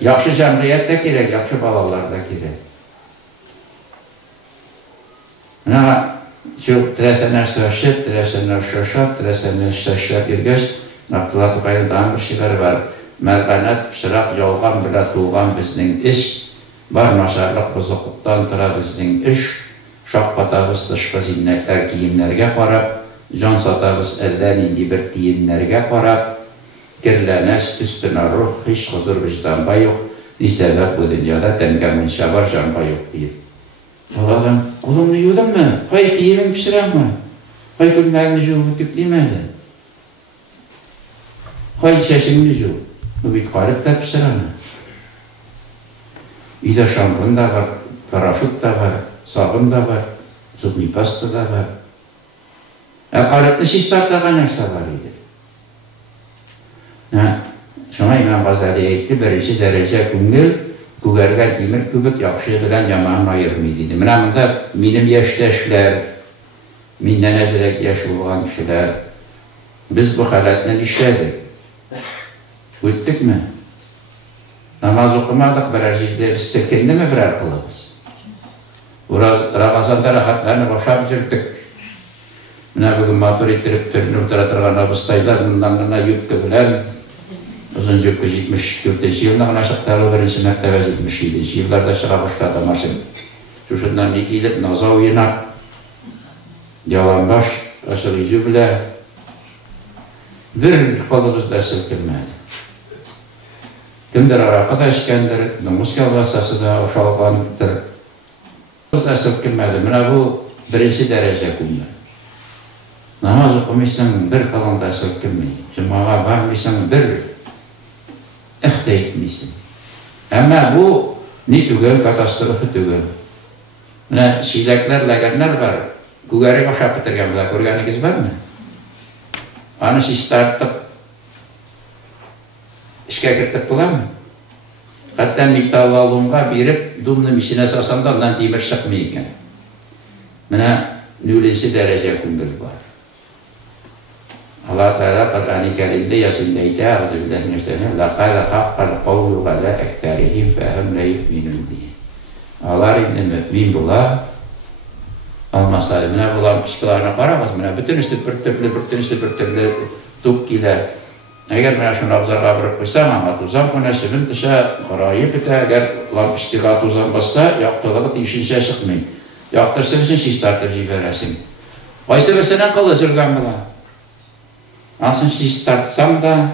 Yaxşı cəmiyyət də gerek, yaxşı balalar da gerek. Şu tresenler söşet, tresenler şoşat, tresenler söşet birgeç, Abdullah Tuqay'ın daha bir şeyler var. Məlqənət, şıraq, yolğan bilə tuğan bizning iş, var maşarlıq buzuqluqdan tıra bizning iş, şaqqatağız dışqı zinətlər giyimlərgə qarab, can satağız əldən indi bir tiyinlərgə qarab, kirlənəs üstünə ruh, hiç huzur vicdanda yox, nisəbət bu dünyada təngəmin şəvar canba yox deyir. Allah'ım, kulumunu yudun mu? Hay giyimin pişiren mi? Hay fırınlarını juğu tükleyemedi. Hay çeşimli juğu. Bu bit garip de pişiren mi? İde şampun da var, paraşut da var, sabun da var, zubni pasta da var. Garipli sistartlarga nerse var idi. Şuna İmam Gazali etti, birinci derece küngül, Güvergen demir kübüt yaxşı bilen yamanın ayırmaydı. Mənamında benim yaşdaşlar, minden əzrək yaş olan kişiler, biz bu halatla işledik. Öttük mü? Namaz okumadık, birer şeyde sekindi mi birer kılımız? Ramazan'da rahatlarını boşa bitirdik. Bugün matur ettirip türünü oturatırgan abıstaylar, bundan yüktüler. Uzunca 1974 yılında Qanaşıqtarlı birinci məktəbə 77 yıllarda çığa başladı maşın. Şuşundan bir giyilip naza oynak, yalanbaş, açıq yüzü bilə bir qolumuz da silkinmədi. Kimdir araqı da işkəndir, numus kalbasası da oşalqanıdır. Qolumuz da silkinmədi. Mənə bu birinci dərəcə qullar. Namaz okumuşsan bir qolun da silkinməyi. Cümağa varmışsan bir ixtə etmişsin. Amma bu ne tügel, katastrofi tügel. Mənə şiləklər, ləgərlər var. Gügəri aşağı bitirgən bilə, görgəniz var mı? Onu siz tartıb, işə kirtib bular mı? Hatta metallalığına birib, dumnun işine sasanda ondan demir çıkmayıken. Mənə nülinsi dərəcə kundul var. Allah Teala Kur'an-ı Kerim'de Yasin'deydi, Ağzıbillahineşlerine لَقَدْ حَقَّ الْقَوْلُ عَلَى اَكْتَرِهِمْ فَهُمْ لَا يُؤْمِنُونَ diye. Allah indi mümin bula, olmasaydı, mənə bulan psiklarına qaramaz, mənə bütün üstü bir türlü tuk ile, eğer mənə şunu abzarğa bırıp koysam ama tuzam konuşurum, dışa qarayı bite, eğer lan psikla tuzam bassa, yaptığılığı işinse çıkmayın. Yaptırsın için siz tartırcıyı veresin. Qaysı versenen kalıcırgan bula. Aslında siz tartsam da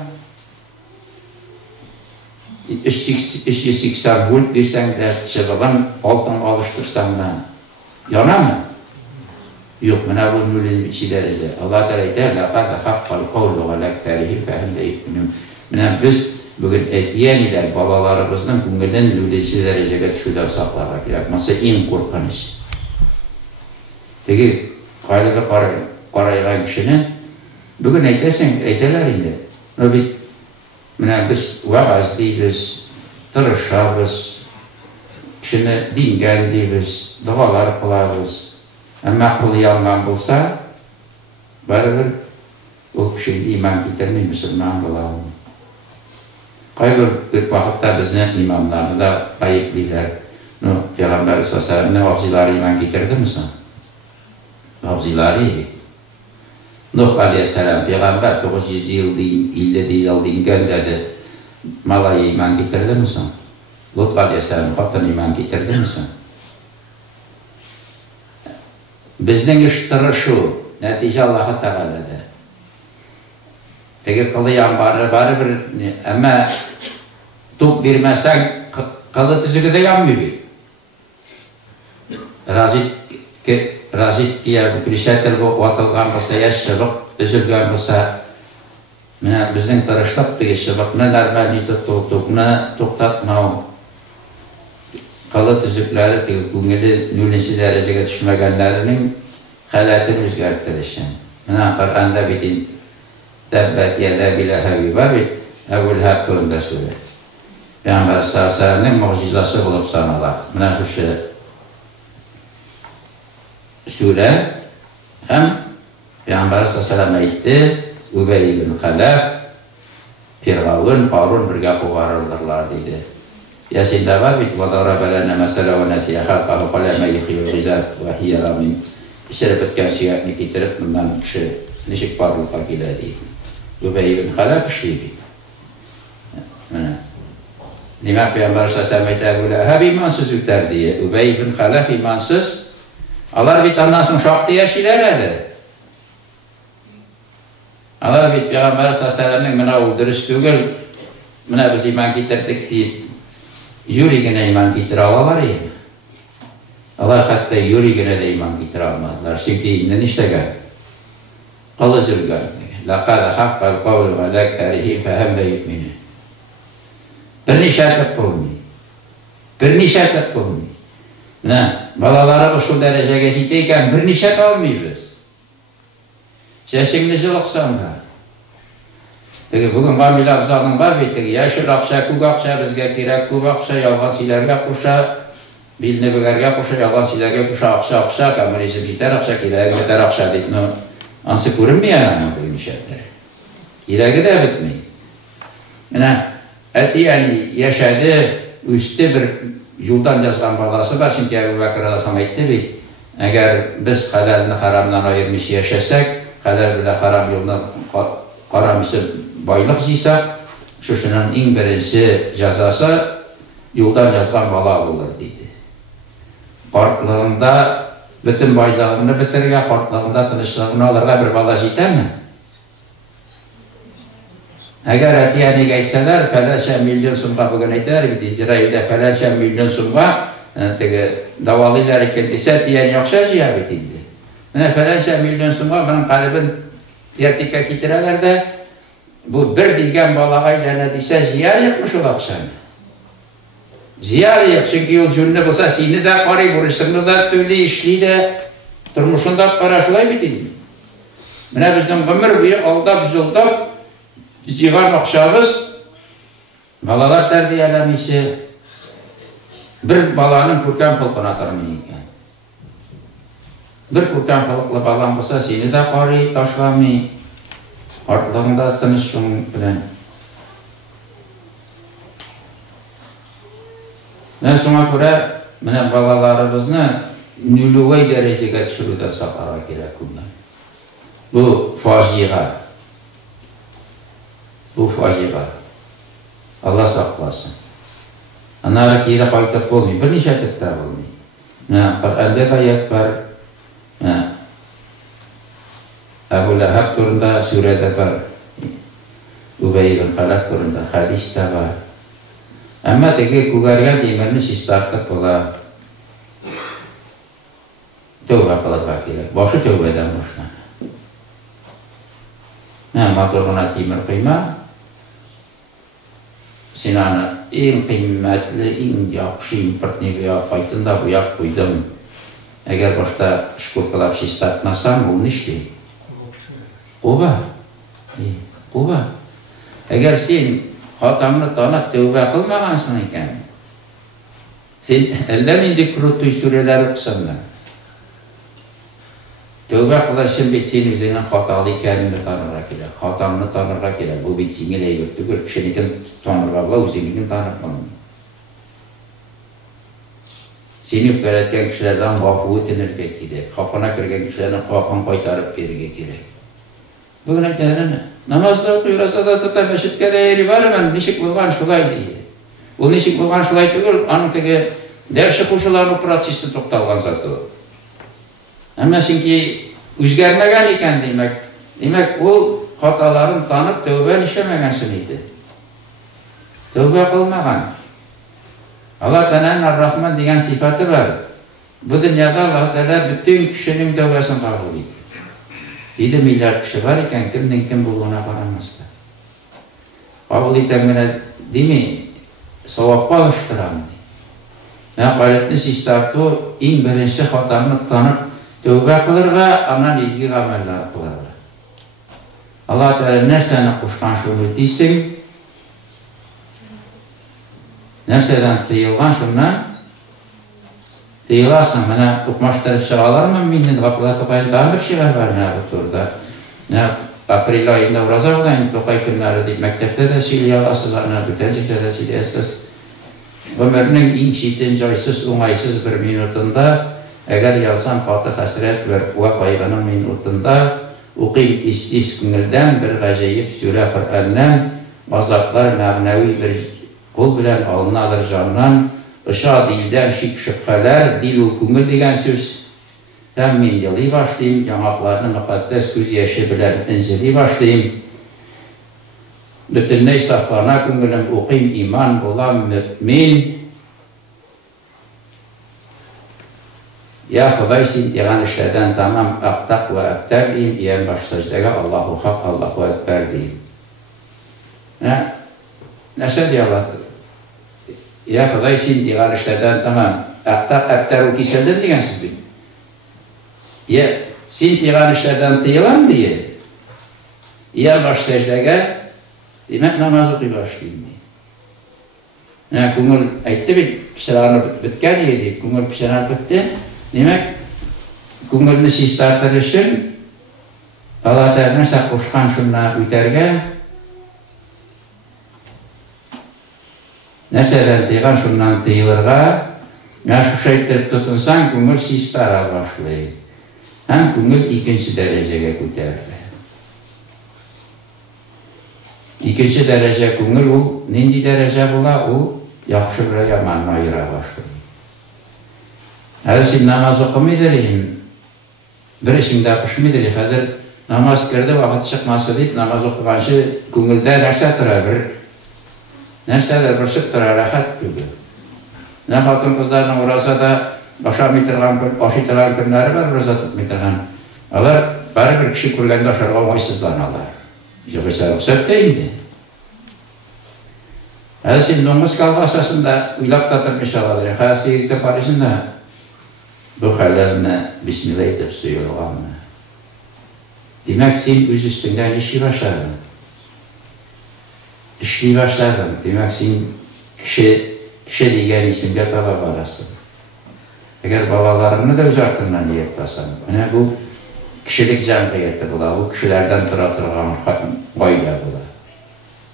380 volt versen de sebeben altın alıştırsan da yana mı? Yok, mənə bu nülün içi dərəcə. Allah Teala deyir, لَقَدْ حَقَّ الْقَوْلُ عَلَى اَكْتَرِهِمْ فَهُمْ لَا يُؤْمِنُونَ. Mənə biz bugün etiyeniler, balalarımızdan güngeden nülün içi dərəcəyə düşülər saqlaraq gerek. Mesela en korkanış. Peki, qaylıda qarayğan kişinin bugün eyteler indi. Biz vaaz deyiz, tırışarız, kişini dingen deyiz, dualar kılarız. Ama kılı yandan bulsa, barıdır, o kişiyi iman getirmeyi Müslüman bulalım. Qaybir bir vaxtda bizden imamlarını da ayıplıylar. Peygamber Sasarı'nın avziları iman getirdi misin? Avziları iyi. Nuh Aleyhisselam Peygamber 900 yıl gönderdi. Malaya iman getirdi misin? Lut Aleyhisselam hatun iman getirdi misin? Bizden iştiri şu, netice Allah-u Teala'da. Tegir kılıyan bari bir, ama tuk vermezsen kılı tüzükü de yanmıyor. Razit diye külüşetel bu atılgan olsa, yaşlılık, üzülgen olsa, bizden tırışlık değişilik, neler beni tuttuk, ne tuktatma, kılı tüzükleri, nülinsi dereceye düşmeyenlerinin halatını özgertirişin. Kur'an'da bitin, Tebbet yerler bile hevi var, Ebu Leheb turunda söyler. Peygamber Sasarı'nın mucizası bulup sanalar. Buna şu sure hem Peygamber Sasarı'na itti, Übey bin Halef, Firavun, Harun birga kovarırlarlar dedi. Yasin'de var, وَضَرَبَ لَنَا مَسَلَ وَنَسِيَ خَلْقَهُ قَلَمَ يُحْيِي الْغِزَابِ وَهِيَ رَمِيمٌ. İşaret siyahını getirip bundan kişi nişik varlığa geldi. Übey bin Halef kişiydi. Demek Peygamber Sallallahu Ebu Leheb imansız üter diye. Übey bin Halef imansız. Allah bir tanrısın şok diye şeyler öyle. Allah bir Peygamber Sallallahu Buna uyduruz değil. Buna biz iman getirdik diye. Yüreğine iman getir Allah ya. Allah hatta yüreğine de iman getir almadılar. Şimdi inden işte gel. Kalıcır gel. لَقَدْ حَقَّ الْقَوْلُ عَلَى اَكْتَرِهِمْ فَهُمْ لَا يُؤْمِنُونَ. Bir nişatet bulmuyor. Bir nişatet bulmuyor. Balaları şu derece geçtiyken bir nişatet almıyoruz. Sesimizi okusan da. Bugün kamil aksanın var bir yaşıl aksa, kuk aksa bizge kirek, kuk aksa, yalgan silerge kuşa, bilini bügerge kuşa, yalgan silerge kuşa, aksa, kamil isim siter aksa, kirek biter aksa deyip ansı kurulmuyor ama bu nişatları. Kireki de bitmiyor. Yani yaşadı, üstü bir yoldan yazgan balası var, çünkü Ebu Bekir Adasam etti bir, eğer biz halalini haramdan ayırmış yaşasak, halal bile haram yoldan haramisi baylık ziysak, şunun en birincisi cezası yoldan yazgan bala olur dedi. Farklığında bütün байлığını bitirge, kartlığında tınışlığını alırga bir bala jitemi. Eğer etiyeni geçseler, feleşe milyon sumga bugün eder, İsrail'de feleşe milyon sumga davalıylar ikiltisi etiyeni yoksa ziyabet indi. Feleşe milyon sumga benim kalbin tertike getireler de bu bir bilgen balağayla ne dese ziyar yapmış olaksan. Ziyar yap çünkü yol cümle olsa seni de karı burasını da tüylü işli de durmuşunda paraşulay bitin. Bizden ömür boyu alda biz olda zivar akşamız balalar terbiyelemişi bir balanın kurkan kılkına tarmayın. Bir kurkan kılıklı balan olsa seni de karı taşlamayın. Artlığında tanışın bilen. Ne sonra göre balalarımızı nülüvey dereceye düşürüde sakara gerek bunlar. Bu facia. Bu facia. Allah saklasın. Anara kira kayıt olmuyor. Bir nişe tekrar olmuyor. Kur'an'da da ayet var. Ebu Lahab turunda surede var. Ubey bin Halaf turunda hadis de var. Ama teki kugarya dimerini sistartıp ola tövbe kılıp akile. Başı tövbeden boşuna. Maturuna timir kıyma sinana en kıymetli, en yakşı impertini veya paytında bu yak koydum. Eğer başta şükür kılıp sistartmasam onun işte. Oba. Oba. Eğer sen hatamını tanıp tövbe kılmagansın iken sen ellerinde kurutuy süreler okusanlar tövbe kılarsın bit senin üzerine hatalı ikenini tanırga kere hatamını tanırga kere bu bit seni leybirti gör kişinikin tanırga bula uzenikin tanırga seni öğretken kişilerden vafuğu tinirge gerek kapına kirgen kişilerden kapını kaytarıp verge gerek bugün etkilerini namazda okuyurasa da tutar meşitke değeri var mı? Nişik bulgan şulay diye. Bu nişik bulgan şulay değil, onun teki dersi kuşuların operasisi toktalgan zatı. Ama çünkü üzgermegen iken demek. Demek o hataların tanıp tövbe işlemegensin idi. Tövbe kılmagan. Allah Teala'nın Ar-Rahman diyen sıfatı var. Bu dünyada Allah Teala bütün kişinin tövbesini kabul ediyor. 7 milyar kişi var iken kim bulduğuna karanmazdı. Kabul edenmene değil mi? Savapı alıştıran diye. Gayretli sistartı en birinci hatanı tanıp tövbe kılır ve anan izgi ameller kılır. Allah Teala nersene kuşkan şunu değilsin, nerseden tıyılgan şundan tıyılasın, bana okmaştırıp şağalar mı minnin kapıda tokayın daha bir şeyler var bu turda. April ayında uğraza bulayım tokay günleri deyip mektepte de silyalasız, bütencikte de silyasız. Ömrünün en şitin caysız, umaysız bir minutunda eğer yazan Fatih Hasret ve Kuva Paygan'ın minutunda okuyup istis günelden bir gacayip süre Kur'an'dan azaplar mağnavi bir kul bilen alınadır candan ışığa dilden şık şıphalar, dil hukumu diyen söz. Hem min yılı başlayayım, yanaklarını mukaddes göz yaşı bilen enzeli başlayayım. Bütün neysaflarına kungulum okuyayım iman olan mümin. Ya Huday sintiran işlerden tamam aktak ve aktar diyeyim, iyen baş secdege Allahu hak, Allahu ekber diyeyim. Nasıl diyorlar? Ya Huday sintiran işlerden tamam aktak aktar o kiseldir diyen söz bir. Ya sintiran işlerden tıyılan diye. İyen baş secdege demek namaz okuy başlayayım diye. Kungul ayette bir pişiranı bitken yedi, kungul pişiranı bitti. Demek, kungulunu sistartır için Allah Teala nasıl koşkan şunla üterge nasıl diyen şundan tıyılırga ya şu şeytirip tutunsan kungul sistara başlayır. Hem kungul ikinci dereceye üterge. İkinci derece kungul o, nindi derece bula o yakşı bir yamanma ayıra başlayır. Seni namaz okumaydır, bir işinde yapışmaydır. Hadir namaz kırdı, vakit çıkması deyip namaz okuganşı көңілde нәрсе тұра bir. Нәрселер bir çık тұра, rahat gibi. Ne hatun kızlarının orası da aşamay тұрған günleri var, roza tutmay тұрған. Alар bari bir kişi көргенде aşarga oysızlanırlar. Yoksa ruhsat değildi. Sen nomuz kalbasasında uylap da тұрмыш aladır. Hasiyette parasında bu halerine Bismillah'ı suyurğanmı. Demek sen öz üstünden işi başladın. İşli başladın. Demek sen kişi degen isimge talap arasın. Eğer balalarını da öz artırından niyetlasan, bu kişilik cemiyeti bula, bu kişilerden тұрған bayla bula.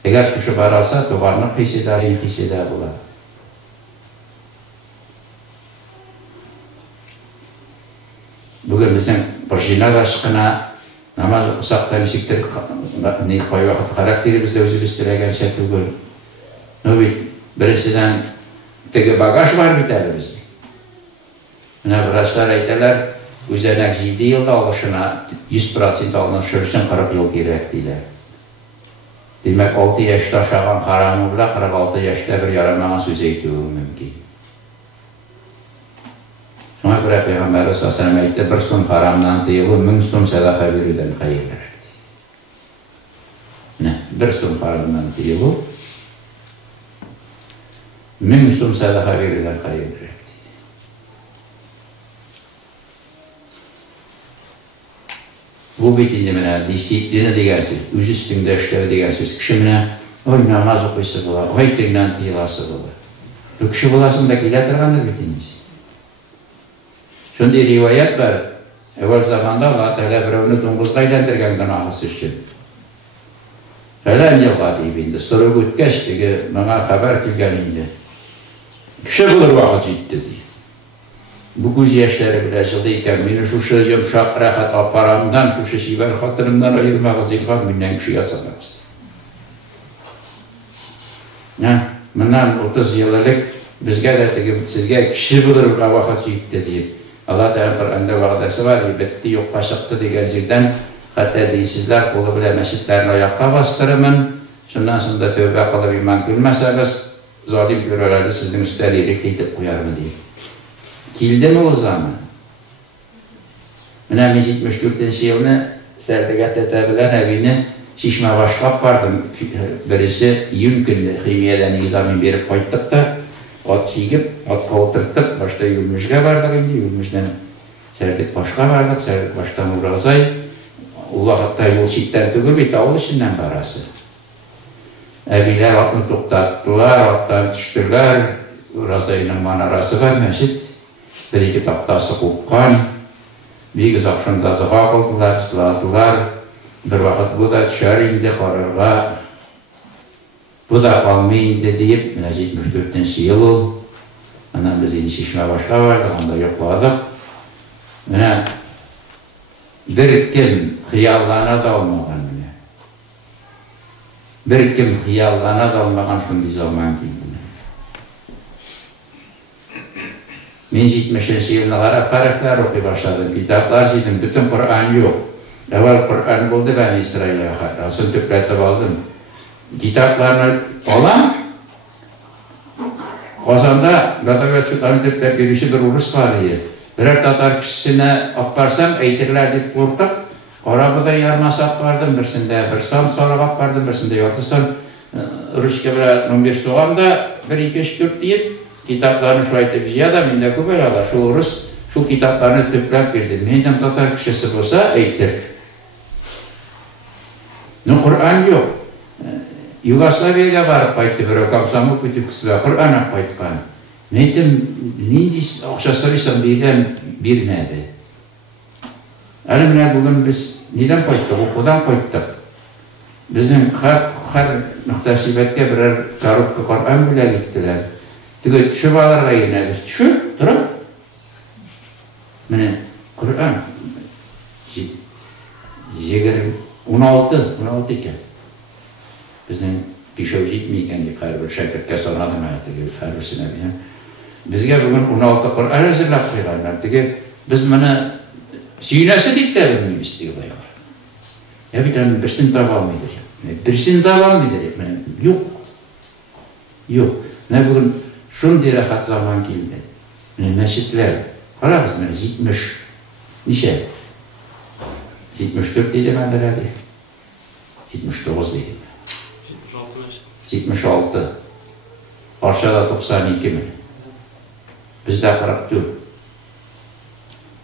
Eğer şu barasa, tuvarlık hisseder bula. Bugün bizden bir jina aşkına namaz okusak da nişiktir koy vakit karakteri bizde özü üstüregen şekilde. Birisinden tege bagaj var biter bizde. Burasılar aytalar, üzerine 7 yılda alışına 100% alınışır için 40 yıl gerek deyler. Demek 6 yaşta aşağıdan haramı bile 46 yaşta bir yaramana söz eytüğü mümkün. Sonra göre Peygamber Sallallahu Aleyhi ve Sellem bir son haramdan tıyılı 1000 son sadaka verirden hayırdır. Bir son haramdan tıyılı 1000 son sadaka verirden hayırdır. Bu bitince disiplini degen söz, öz üstünde işlevi degen söz. Kişi namaz okuysa bular, o ayetlerden tıyılası bular. Bu kişi bulasında kilatırgandır bitinimiz. Şunda rivayet var. Evvel zamanda Allah Teala birovunu dombuzga aylantirgan günahısı için. Falan yılga deyip soru ötkeş degi bana haber kelganinde. Kişi bulur vakit jetdi deyip. Bu göz yaşları bile жылдıyken meni şu yumşak rahat aparamdan, şu şiver hatırımdan ayırmak zilgan minden kişi yasamamız. Bundan 30 yıllık bizge de sizge kişi bulur vakit jetdi deyip. Allah Teala Kur'an'da va'dası var, bitti yok kaşıktı degen yerden hatta deysizler kolu bile mescitlerini ayakta bastırımın. Şundan sonra tövbe kılıp iman kılmasanız zalim görürlerdi sizin üstleri irikleyip koyar mı deyip. Kildi mi o zaman? Mine 74. yılını Serdegat etebilen evini şişme başkap vardım. Birisi iyun günde himiyeden nizamin berip koyttuk da at sigip, atqa oturttuk, başta yürmüşge vardık indi, yürmüşden Serdet başka vardık, Serdet baştan uğrazay. Allah hatta yol şitten tügür bit, avul işinden barası. Ebiler atını tuktattılar, attan düştüler, uğrazayının manarası var meşit. Bir-iki taktası kokkan, bir kız akşamda dua kıldılar, sıladılar. Bir vakit bu da düşer indi kararga. Bu da kalmayındı deyip, 74. yıl ol. Ondan biz yine şişme başka vardık, onda yokladık. Bir kim hıyallana da olmagan. Bir kim hıyallana da olmagan şundi zaman kildi. Men 70. yılına karakter okuy başladım, kitaplar çizdim, bütün Kur'an yok. Evvel Kur'an buldu ben İsrail'e hatta, son tüpletip aldım. Kitaplarını olan, Kozanda Gatava çıkan tüplet birisi bir Rus var diye. Birer Tatar kişisine aparsam, eytirler deyip korktuk. Arabada yarmasak vardım birisinde, bir son soruğap vardım birisinde, yortusan Rusça bir 15 soğanda 1-2-3-4 deyip kitaplarını şu ayetip ziyada minde kubelalar, şu Rus şu kitaplarını tüplep verdim. Meydan Tatar kişisi olsa eytir. Kur'an yok. Yugoslavya'ya varıp kayıttı bir okamsamı kütüp kısıla Kur'an'a kayıtkan. Meydim neydi akşasırıysan bilmedi. Elimine bugün biz neden kayıttık, okudan kayıttık. Bizden her noktasibetke birer tarıklı Kur'an bile gittiler. Tıgı düşüp alarga yerine biz düşüp durup. Mene Kur'an 16 iken. Bizden kişi jetmeyken de her bir şakirtke sanadım hayatı gibi her birisine benim. Bizge bugün 16 Kur'an hazırlap koyganlar. Biz bana süynesi deyip de bilmeyiz diyorlar. Ya bir tane birisini taban mıdır? Birisini taban mıdır? Yok. Yok. Ne bugün şun diye rahat zaman geldi. Meşitler. Hala biz 70. Nişe? 74 dedim herhalde. 79 dedim. 76. Aşağıda 92 mi? Bizde 44.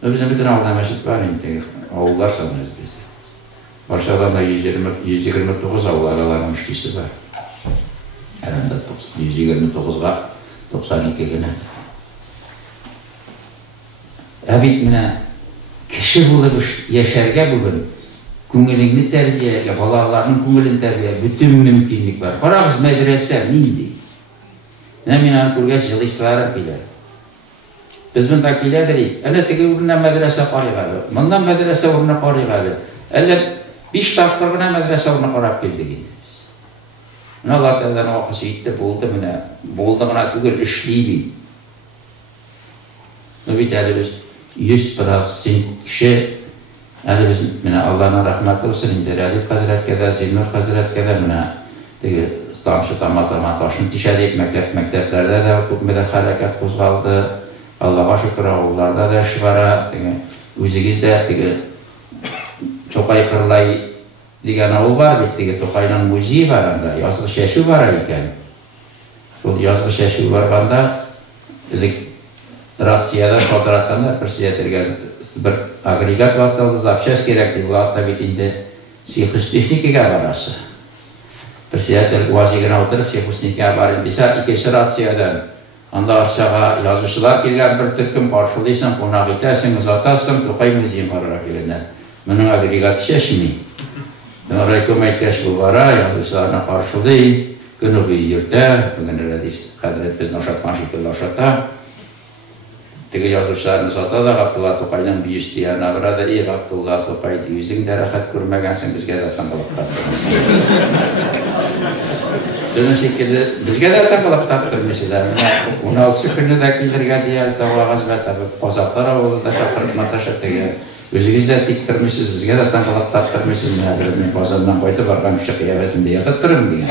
Bizim bütün ağılda meşit var indi. Ağıllar sanırız bizde. Aşağıdan da 129 ağıl aralarının müşkisi var. Herhalde 129'a 92 güne. Abid mine kişi bulmuş yaşarga bugün көңіліңді тәрбие, балалардың көңілін тәрбие, bütün mümkünlük var. Qarağız medrese neydi? Мен көргәч жылышларым килер. Biz bunda kiledik. Ana tege uruna medrese qarıgalı. Bundan medrese uruna qarıgalı. Elle 5 taptırgına medrese uruna qarab keldik. Allah Teala'nın okusu itti buldu mene. Bulduğuna tugul işleybi. Bir tane biz 100% kişi biz Allah'ın rahmeti olsun indi. Radip Hazretleri de, Zinnur Hazretleri de Tamşı tamam taşın tişeleyip mekteplerde de hükümede hareket kozgaldı. Allah'a şükür oğullarda da iş var. Özünüzde Tokay Kırlay degen oğul var. Tokay'ın müziği var. Yazgı şeşi var iken. Yazgı şeşi var banda Rasya'da fotoğraflarında bir agregat vaxtında zapşas gerekti. Bu hatta bitinde sihis teknikiga varası. Persiyatel vazigana oturup sihusnikga barın bisa ikisi Rasya'dan. Anda aşağı yazmışlar gelgen bir Türk'ün parçalıysan, konak itersin, uzatasın, Tokay müziğin var gelenden. Bunun agregat şeşmi. Oraya kömekleş bu vara, yazmışlarına parçalı, günü bir yurtta, bugün Radif Kadret biz naşatman şekilde naşata. Tege yazmışlarını sata da Abdullah Tokay'dan bir isteyen avrada iyi Abdullah Tokay yüzün derahat görmegensin bizge de tanıqılıp taptırmışsın. Dönün şekilde bizge de tanıqılıp taptırmışsın. 16 günü de kildirge diye tavağız ve tabi pozatlara oldu da şapırtma taşıt tege. Özünüz de diktirmişsiniz, bizge de tanıqılıp taptırmışsınız. Birinin pozatından koydu bargan şu kıyavetinde yatıttırım diye.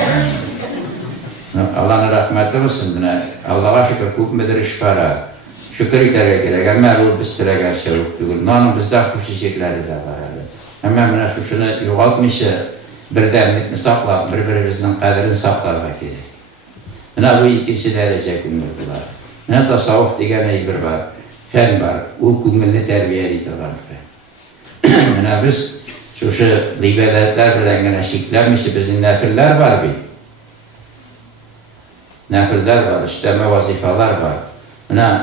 Allah'ın rahmeti olsun. Allah'a şükür hükmedir iş para. Şükür iterek gerek, ama bu biz türeger şey yok değil. Onun bizde hususiyetleri de var. Ama mene şunu yoğaltmışı birdemlikni saklap, birbirimizin kadrini saklarmak gerek. Mene bu ikisi derece kümürdüler. Mene tasavvuf degen bir var, fen var, o kümülünü terbiye ediyorlar. Mene biz şu libedetler bilen gene şiklenmişi bizim nefiller var bir. Nefiller var, işleme vazifalar var. Mene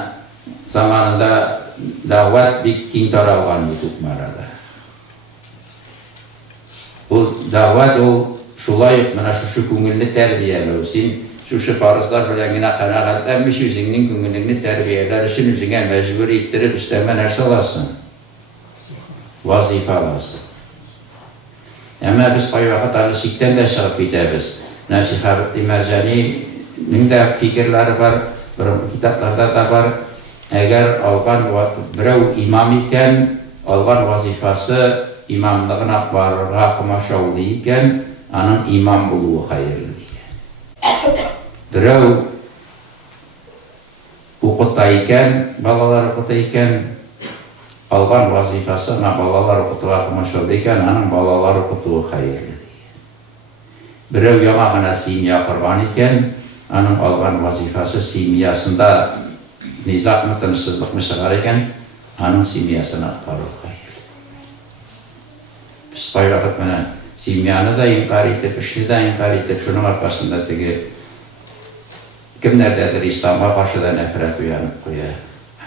zamanında davet bir king tarafından tutmarada. Bu davet o şulay mana şu köngülni terbiyelewsin, şu farzlar bilen gene qanaatlanmış özüngnin köngülini terbiyeler için özüngə mecbur ettirip işleme nerse alasın. Vazife alasın. Ama biz qayvaqat alışıktan da шығып ketemiz. Şeyh Abdi Mercani'nin de fikirleri var, kitaplarda da var. Eğer algan birov imam iken, algan vazifası imamlığına barırğa kımaşavlı iken, onun imam buluğu hayırlı diye. Birov okutayken, balalar okutayken, algan vazifası ona balalar okutuğa kımaşavlı iken, onun balalar okutuğu hayırlı diye. Birov yamağına simya kurban iken, onun algan vazifası simyasında nizam mı tınıssızlık mı çıkarırken onun simyasına parıl hayır. Biz bayrakıp bana simyanı da inkar ettik, işini de inkar ettik. Şunun arkasında teki kimlerdedir İslam'a karşı da nefret uyanıp koyar.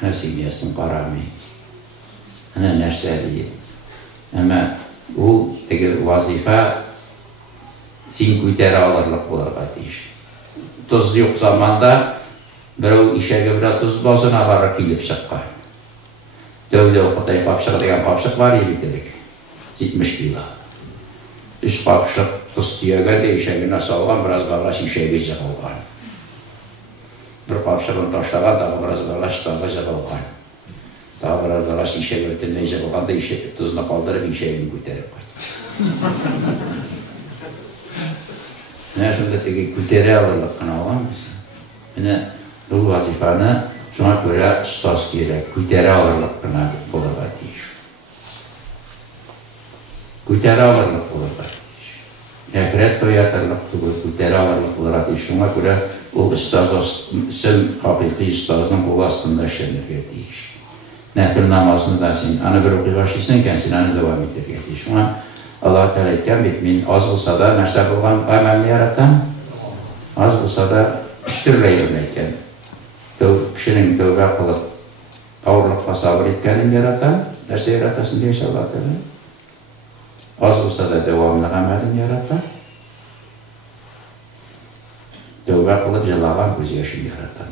Ana simyasını karamı. Ana nerse değil. Ama bu teki vazife sin kütere alırlık olur katış. Tuz yok zamanda birov işe bir tuz basına var kilip çıkar. Dövde okutayı kapşık degen kapşık var idi dedik. 70 kilo. Üç kapşık tuz diye geldi işe nasıl olgan biraz bağlaş işe geçecek olgan. bir kapşığını taşlagan, daha biraz galaş, daha jabalgan. Daha biraz galaş işe götürmeyi jabalgan da işe tuzunu kaldırıp işeğini götürüp koydu. Ne şunda teki kütere alırlıkını alamaz. Yine bu vazifani şuna göre ustaz gerek, kütere alırlıkını bulurlar deyir. Kütere alırlık bulurlar deyir. Nefret toyatırlık kütere alırlık bulurlar deyir. Şuna göre o ustaz, sen hakiki ustazın kolu astında işlenirge deyir. Nefil namazını da sen, anı bir okuylaşıysan sen anı devam edirge deyir. Şuna Allah Teala etken bitmeyin, az olsa da nasip olan amelini yaratan, az olsa da üstürleyirleyken, kişinin tövbe kılıp, ağırlıkla sabır etkenin yaratan, derse yaratasın diye Allah Teala. Az olsa da devamlı amelini yaratan, tövbe kılıp yalagan göz yaşını yaratan.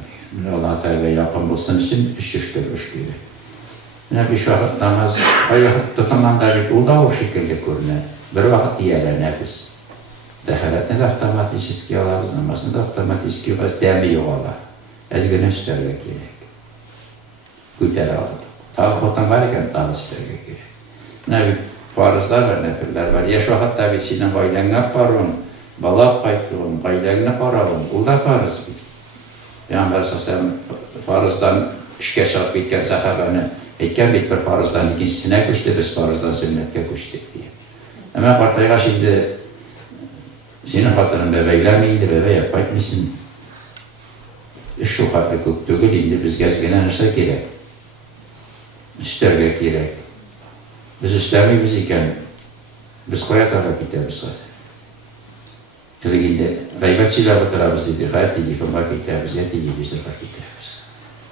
Allah Teala yakın bulsun için iş görmüş gibi. Yine bir vakit namaz, vakit tutunan da bir o da o şekilde görünür. Bir vakit diğerlerine biz. Dehaletini de otomatiski alırız, namazını da otomatiski alırız, demi yok Allah. Ezgini isterge gerek. Güter alır. Tabi otan varken tabi isterge gerek. Yine bir farzlar var, nefiller var. Yaş vakit tabi senin gaylığına parın, balap kaytırın, gaylığına parın, o da farz bir. Peygamber sallallahu farzdan işe şart bitken sahabeni etken bir farzdan ikincisine koştu, biz farzdan sünnetke koştuk diye. Ama partaya şimdi senin hatırın bebekler miydi, bebe yapmak mısın? Şu katlı köktüğü indi, biz gezgenenirse gerek. İsterge gerek. Biz istermeyi biz iken, biz koya taraf giteriz. Ilgili gaybetçiler batarabız dedi, hayat dedi, kumbak giteriz, yeti gibi biz de bak giteriz.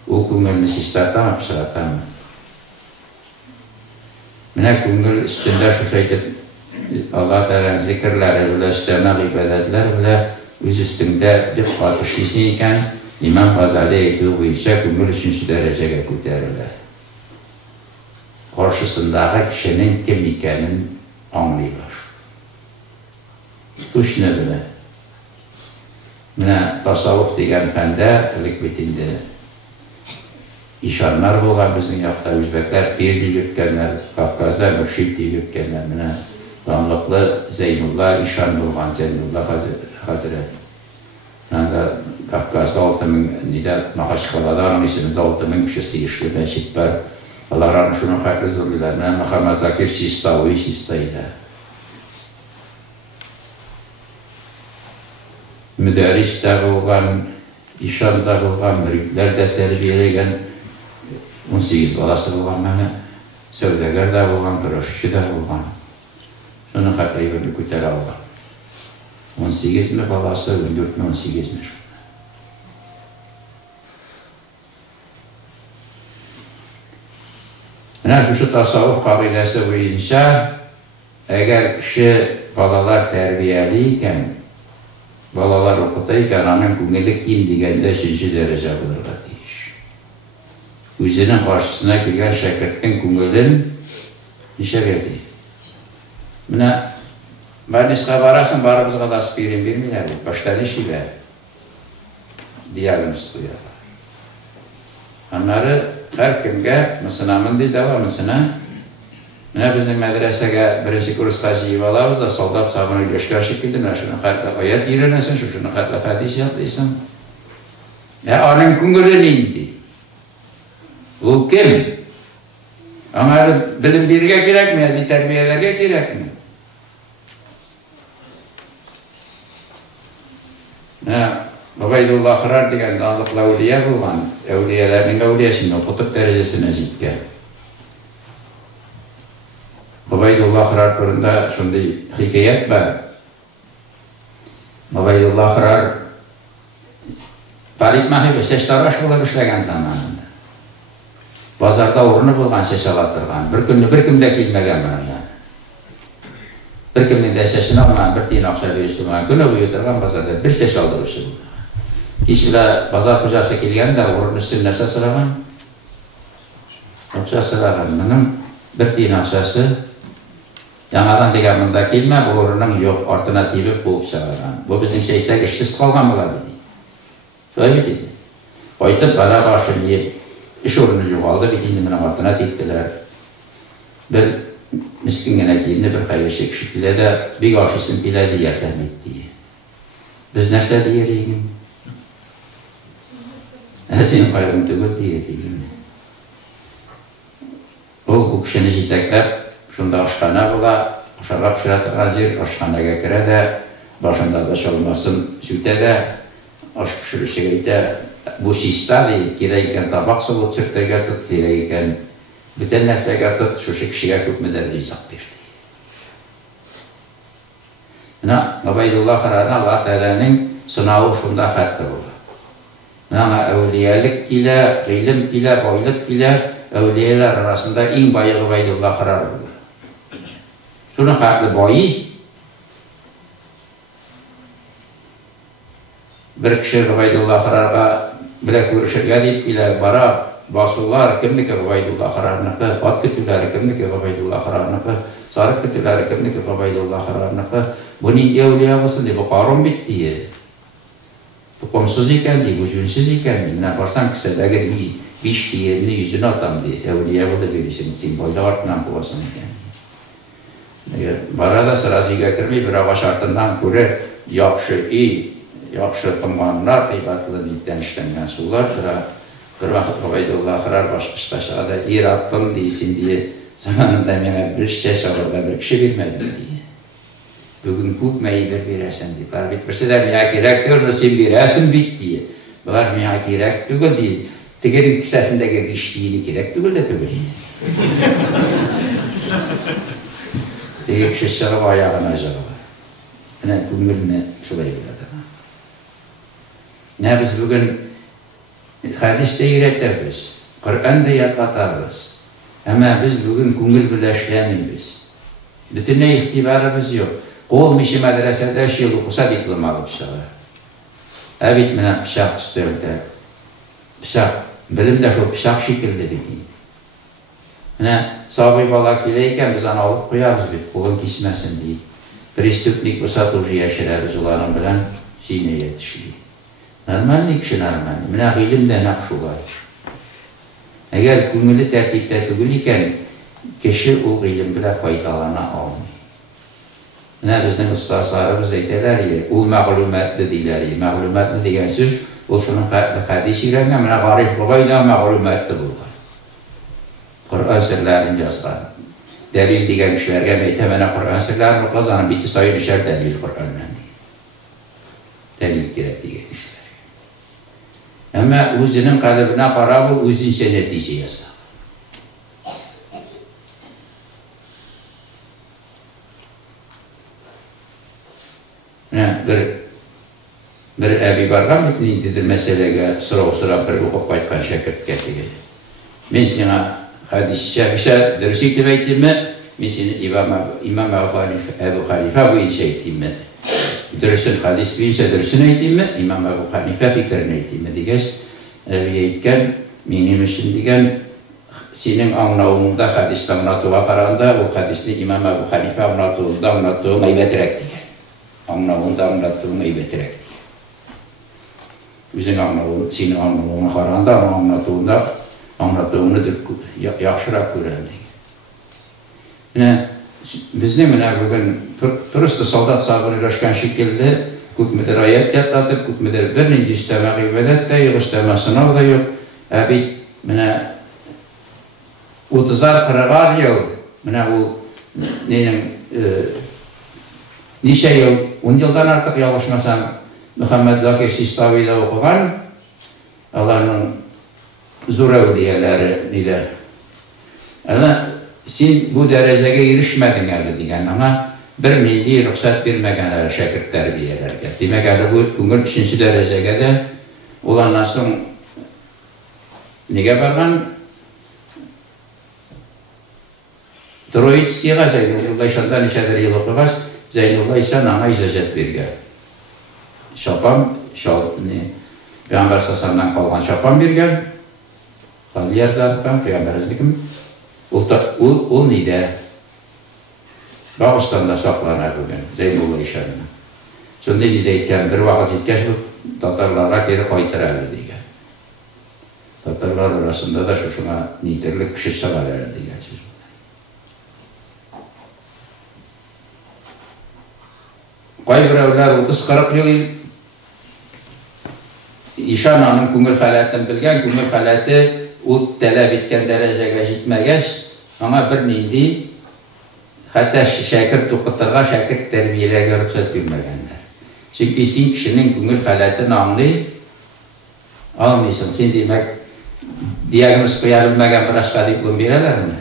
O kungulunu sistartan mı, pısıratan mı? Mine kungul üstünde şu şeydir, Allah Teala'nın zikirleri bile, üstlerine ibadetler bile üz üstünde bir atışlısı iken İmam Gazali ettiği bu işe kungul 3. dereceye götürürler. Karşısındaki kişinin kim ikenin anlıyorlar. Üç ne bile? Mine tasavvuf degen fende, ilik bitinde işanlar olan bizim yakta Üzbekler, bir dil yürtkenler, Kafkazlar, mürşid dil yürtkenler, mine Damlıklı Zeynullah, işan olan Zeynullah Hazret. Yani Kafkaz'da ortamın, nida Mahaşkala'da onun isminde ortamın kişisi işli meşit var. Allah razı şunun hayırlı zırhlarına, Muhammed Zakir Sistavi Sistayla. Müderris de olan, işan da olan, müritler de terbiyelegen, 18 balası olan bana, sevdegar da olan, kırışçı da olan. Şunun hayırlı kütele olan. 18 mi balası, 14 mi 18 mi? Yani şu tasavvuf kabilesi boyunca eğer kişi balalar terbiyeliyken, balalar okutayken anın kungeli kim degende 3. derece bulurlar deyir. Üzerinin karşısına gelen şekirtin kungelin işe verdi. Mine ben iska barasın, barımızga da aspirin bilmiyorlar, baştan işiyle diyalimiz duyarlar. Onları her kimge, mesela mındi devamısına, bizim medresege birinci kurska civalarız da soldat sabını göçker şekilde, şunu kayıtla ayet girenesin, şunu kayıtla hadis yaptıysın. Onun kungulu neydi? O kim? Ama bilim birge gerekmiyor, terbiyelerge gerekmiyor. Ubaydullah Hırar degen dağlıklı evliya bulgan, evliyalarının evliyasını kutup derecesine zitken. Ubaydullah Hırar turunda şundi hikayet var. Ubaydullah Hırar Parik mahibi seçtaraş bulup işlegen zamanında. Pazarda uğrunu bulgan seç alatırgan, bir günlü bir kimde kilmegen bana yani. Bir kimden de sesini almayan, bir tiyin akşa verirsin, günü buyuturgan pazarda bir seç aldırırsın. Kişiler pazar hocası kelgen de uğrunu sünnese sıragan. Yoksa sıragan, benim bir tiyin akşası yanadan degen bunda kelme, bu uğrunun yok, alternatifi bulup sıragan. Bu bizim şeysek işsiz kalgan mılar dedi. Şöyle dedi. Kaytıp bana başını yiyip, iş orunu joğaldı, bitini bana altına diktiler. Bir miskin gene diyimli bir hayırşek şekilde de bir karşısın biledi yerden ettiği. Biz nerede diyereyim? Sen kaygın tügül diyereyim. Bu kişini jiteklep, şunda aşkana bula, aşağı pişirat azir, aşkana gekire de, başında da çalmasın süte de, aşk pişirişe de, bu şista deyip, kireyken tabak soğuk sırtaya tut, kireyken bütün neslige tut, şu kişiye hükmeder rizak verdi. Ubaydullah Kharana Allah Teala'nın sınavı şunda hatta olur. Evliyalık ile, ilim ile, boyluk ile, evliyalar arasında en bayı Ubaydullah Kharar olur. Şunun haklı boyu, bir kişi Ubaydullah Kharar'a bile görüşürge deyip ile bara basullar kimlik Ubaydullah Kharar'nıkı, at kütüleri kimlik Ubaydullah Kharar'nıkı, sarık kütüleri kimlik Ubaydullah Kharar'nıkı, bunun evliya mısın diye bu karım bitti. Bu komsuz iken diye, bu cünsüz iken diye, ne yaparsan ki sen eğer bir işti yerini yüzüne atam diye, evliya bu da birisinin simbolde artından kovasın iken. Barada sırası getirmeyi bir hava şartından göre yakşı iyi, yakşı kımganlar, kıybatlı nitten işlengen sular, bir vakit Ubaydullah Kharar başkıştaşa da iyi Rabbim değilsin diye zamanında bana bir şişe şavurda bir kişi bilmedi diye. Bugün kutmayı bir resim diye. Bitmesi de miyak gerek diyor, nasıl bir resim bit diye. Bunlar miyak gerek diyor diye. Tegerin kisesindeki bir işliğini gerek diyor da diyor. Tegerin kişisine ayağına acaba. Yani gümrüne şuraya geldi. Ne biz bugün hadiste öğretirbiz, Kur'an'da yaklatarız. Ama biz bugün gümrül birleştiremiyoruz. Bütün ne ihtibarımız yok. Olmuşu medresede şiir okusa diplomalı pişağı. Evet, bana pişak istiyordu. Pişak, bilimde şu pişak şekilde biteyim. Sahibi balak ileyken biz onu alıp koyarız bir, kolun kesmesin diye. Pristüplik bu satıcı yaşarız olanın bilen sineye yetişiyor. Normallik işi normal. Bana ilimde nakşı var. Eğer gümrülü tertipte tügülüyken kişi o ilim bile faydalana almıyor. Bizden ustazlarımız eyteler ya, ul mağlumatlı deyler ya. Mağlumatlı deyen söz, o şunun hadisi ilerine, bana garip olayla mağlumatlı bulgar. Kur'an sırlarını yazgan. Delil deyen kişilerge meyte bana Kur'an sırlarını kazanın, biti sayın işer delil Kur'an'la diye. Delil gerek deyen kişiler. Ama uzunun kalıbına para bu, uzun şey netice yazar. Bir evi bargam ettiğindedir meseleye sıra bir hukuk baytkan şekirt getirdi. Ben sana hadis-i şerifse dersi ettim mi? Ben sana İmam Ebu Hanife bu işe ettim mi? Dersin hadis bilse dersine ettim mi? İmam Ebu Hanife fikrini ettim mi? Diyeceğiz. Evi etken, benim için diyen senin anlamında hadiste anlatığa karanda o hadisli İmam Ebu Hanife anlatığı meyvetirek diye. Anlamında anlattığını meyvetirek diye. Bizim anlamında, senin anlamına karanda anlattığını yaxşırak gören diye. Bizde bugün turist soldat sabırı yaşkan şekilde hükmeder ayet yatlatır, hükmeder birinci isteme gıybedet de yok, isteme sınav da yok. Abi, 30'ar kırıgar yıl, o nice yıl, 10 yıldan artık yavaşmasam Muhammed Zakir Sistavi'de okugan, Allah'ın zor evliyeleri diler. Ama sen bu dereceye erişmedin öyle diyen ama bir milli ruhsat vermegen şekert terbiyelerge. Demek bu bugün 3. dereceye de olandan sonra nege bargan Troitski'ye Zeynullah İşan'dan işedir yıl okuğaz, Zeynullah İşan ana icazet verge. Şapan, Peygamber Sasan'dan kalan şapan vergen, Kaliyar zaten Peygamberizlikim, ol neyde? Bağıstan'da saklanar bugün, Zeynullah İşan'ına. Sonra neyde iken bir vakit yetkeş bu Tatarlara geri kaytırarlı diye. Татарлар арасында да шушыңа нидерлек кеше чыгар әле дигән сүз. Кайберәүләр 30-40 ел ишананың күңел халатын белгән, күңел халаты ул таләп иткән дәрәҗәгә җитмәгәч, аңа бер нинди хәтта шәкерт укытырга, шәкерт тәрбияләргә рөхсәт бирмәгәннәр. Чөнки син кешенең күңел халатын аңлый алмыйсың. Син димәк диагноз куя белмәгән врачка диплом бирәләрме?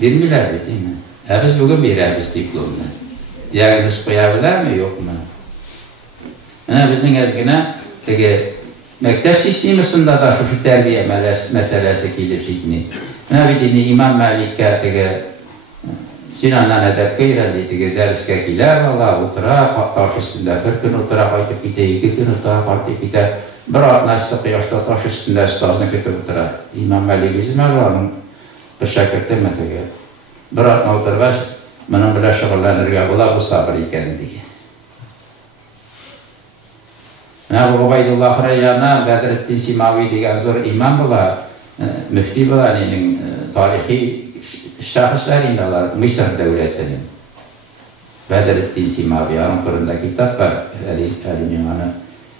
Бирмиләр бит инде. Ә без бүген бирәбез дипломны. Диагноз куя беләме, юкмы? Менә безнең әзгенә теге мәктәп системасында да шушы тәрбия мәсьәләсе килеп җитми. Менә бит инде Имам Маликка теге Синаннан әдәпкә өйрәнде, теге дәрескә килә, бала утыра, таш өстендә бер көн утыра, кайтып китә, 2 көн утыра, кайтып китә. Бер атнасы кояшта таш өстендә остазны көтеп утыра. Имам Малик измәләр bir şakirteme teге. Bir atna oturgaç, bunun bile şıgıllanırga bular bu sabır iken diye. Ebu Ubaydullah Reyyan'a Bedrettin Simavi diyen zor imam bular, müfti bularının tarihi şahıslarındalar, Mısır devletinin. Bedrettin Simavi, onun kurunda kitap var,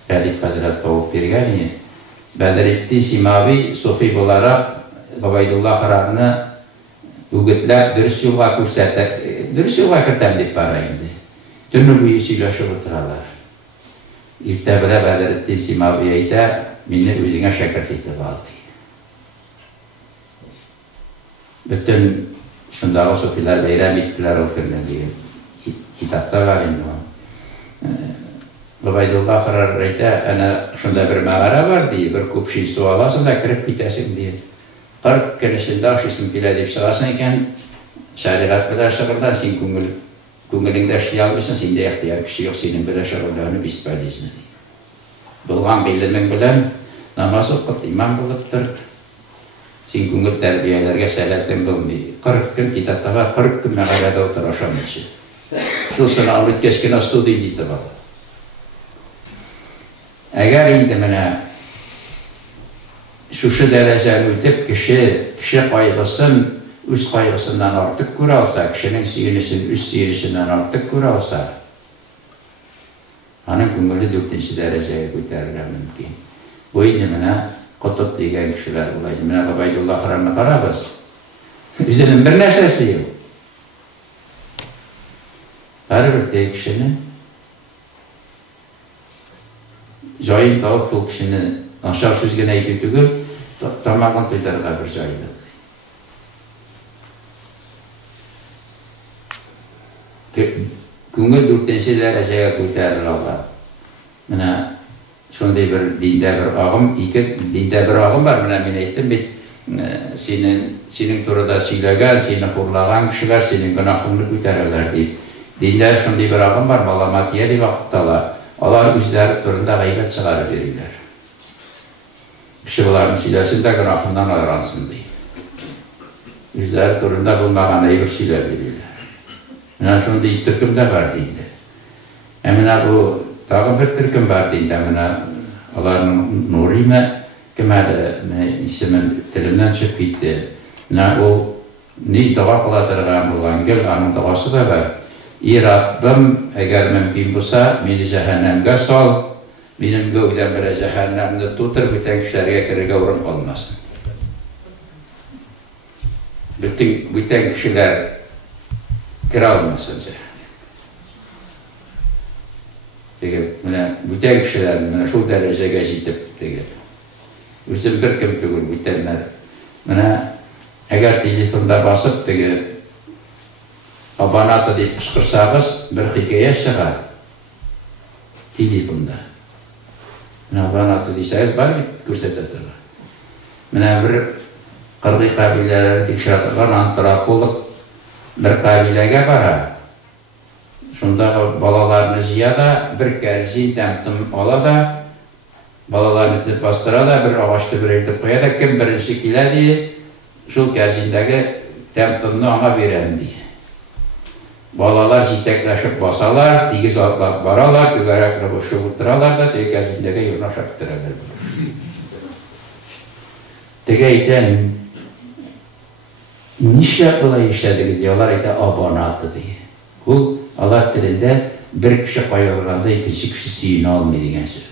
Elif Hazret Tavuk Pirgani. Bedrettin Simavi, Sufi bularak Ubaydullah Reyyan'ı ügütler dürüst yola kursatar, dürüst yola kırtam deyip para indi. Tünür büyü söyleşip oturarlar. İrtebire Bedrettin Simavi'ye de minni özüne şekirt itibardı. Bütün şundağı sofiler beyram ettiler o kırmızı diye. Kitapta var indi o. Ubaydullah Reyyan'da ana şunda bir mağara var diye, bir kupşin su alasın da kırıp bitesin diye. 40 gün içinde aşısın bile deyip çıkarsın iken şariat bile şağırlar, sen көңіліңді ши алмайсың, сенде ықтияр күші жоқ, сенің біле шағылдағыны беспәлезіне дейді. Болған белімің білем, намаз оқыт, имам болып тұр. Сен көңіл тәрбиелерге сәләтің болмайды. 40 күн китаптаға, 40 күн мәғалада отыр ашамайшы. Шылсын алып өткескен астуды дейді бала. Әгер енді міне шушы дәрәжәні өтіп, кіші қайғысын üç kaygısından artık kur alsa, kişinin suyunusunu üç suyunusundan artık kur alsa, onun köngülü 4. dereceye götürürler mümkün. Bu indimine kutup diyen kişiler olaydı. Mine Ubaydullah Reyyan'ı karabız. Üzerinin bir neşesi yok. Her bir tek kişinin jayın tavuk bu kişinin aşağı süzgene eğitütügü tamamın tutarıga bir jaydı. Көңіл 4. дәрәжәгә күтәрер алла. Менә шундай bir диндә bir ағым, диндә bir ағым бар. Менә мен әйттем бит, синең турыда сөйләгән, сине хурлаган кешеләр синең гөнаһыңны күтәрәләр дип. Диндә шундай bir ағым бар, маламатия дип вакытталар. Алар үзләре турында гайбәт чыгарып йөриләр. Кеше буларны сөйләсен дә гөнаһыннан айрансın ди. Үзләре турында булмаган әйбер сөйләп йөриләр. Менә шундай төркем дә бар динде. Менә бу тагын бер төркем бар динде. Менә аларның Нуриме кемәле исемен теленнән чыгып китте. Менә ул ни дога кыла торган булган гел аның догасы да бар. И Раббым, әгәр мөмкин булса, мине җәһәннәмгә сал, минем гәүдәм белән җәһәннәмне тутыр, бүтән кешеләргә керергә урын калмасын. Бүтән кешеләр kiralmasın diye. Bütün kişiler şu dereceye geçip diye. Üzüm bir kim tügül bitenler. Eğer telefonda basıp diye abanatı deyip kışkırsanız bir hikaye çıkar. Telefonda. Abanatı deyseniz var mı gösterdir. Bir kırgı kabileleri tekşiratilen antropolog bir kabilege bara. Şunda balalarını ziya da, bir kerzi temtim ala da, balalarını zip bastıra da, bir ağaçta bir eytip koya da, kim birinci kile diye, şu kerzindeki temtimini ona veren diye. Balalar җитәкләшеп басалар, тигез атлап баралар, түгәрәк рәвешле утыралар да тәкәзендәге юлны ашап китерәләр. Теге әйтә, нишләп болай эшләдегез? Алар әйтә, абанаты ди. Ул алар телендә бер кеше кайгырганда икенче кеше сөенә алмый дигән сүз.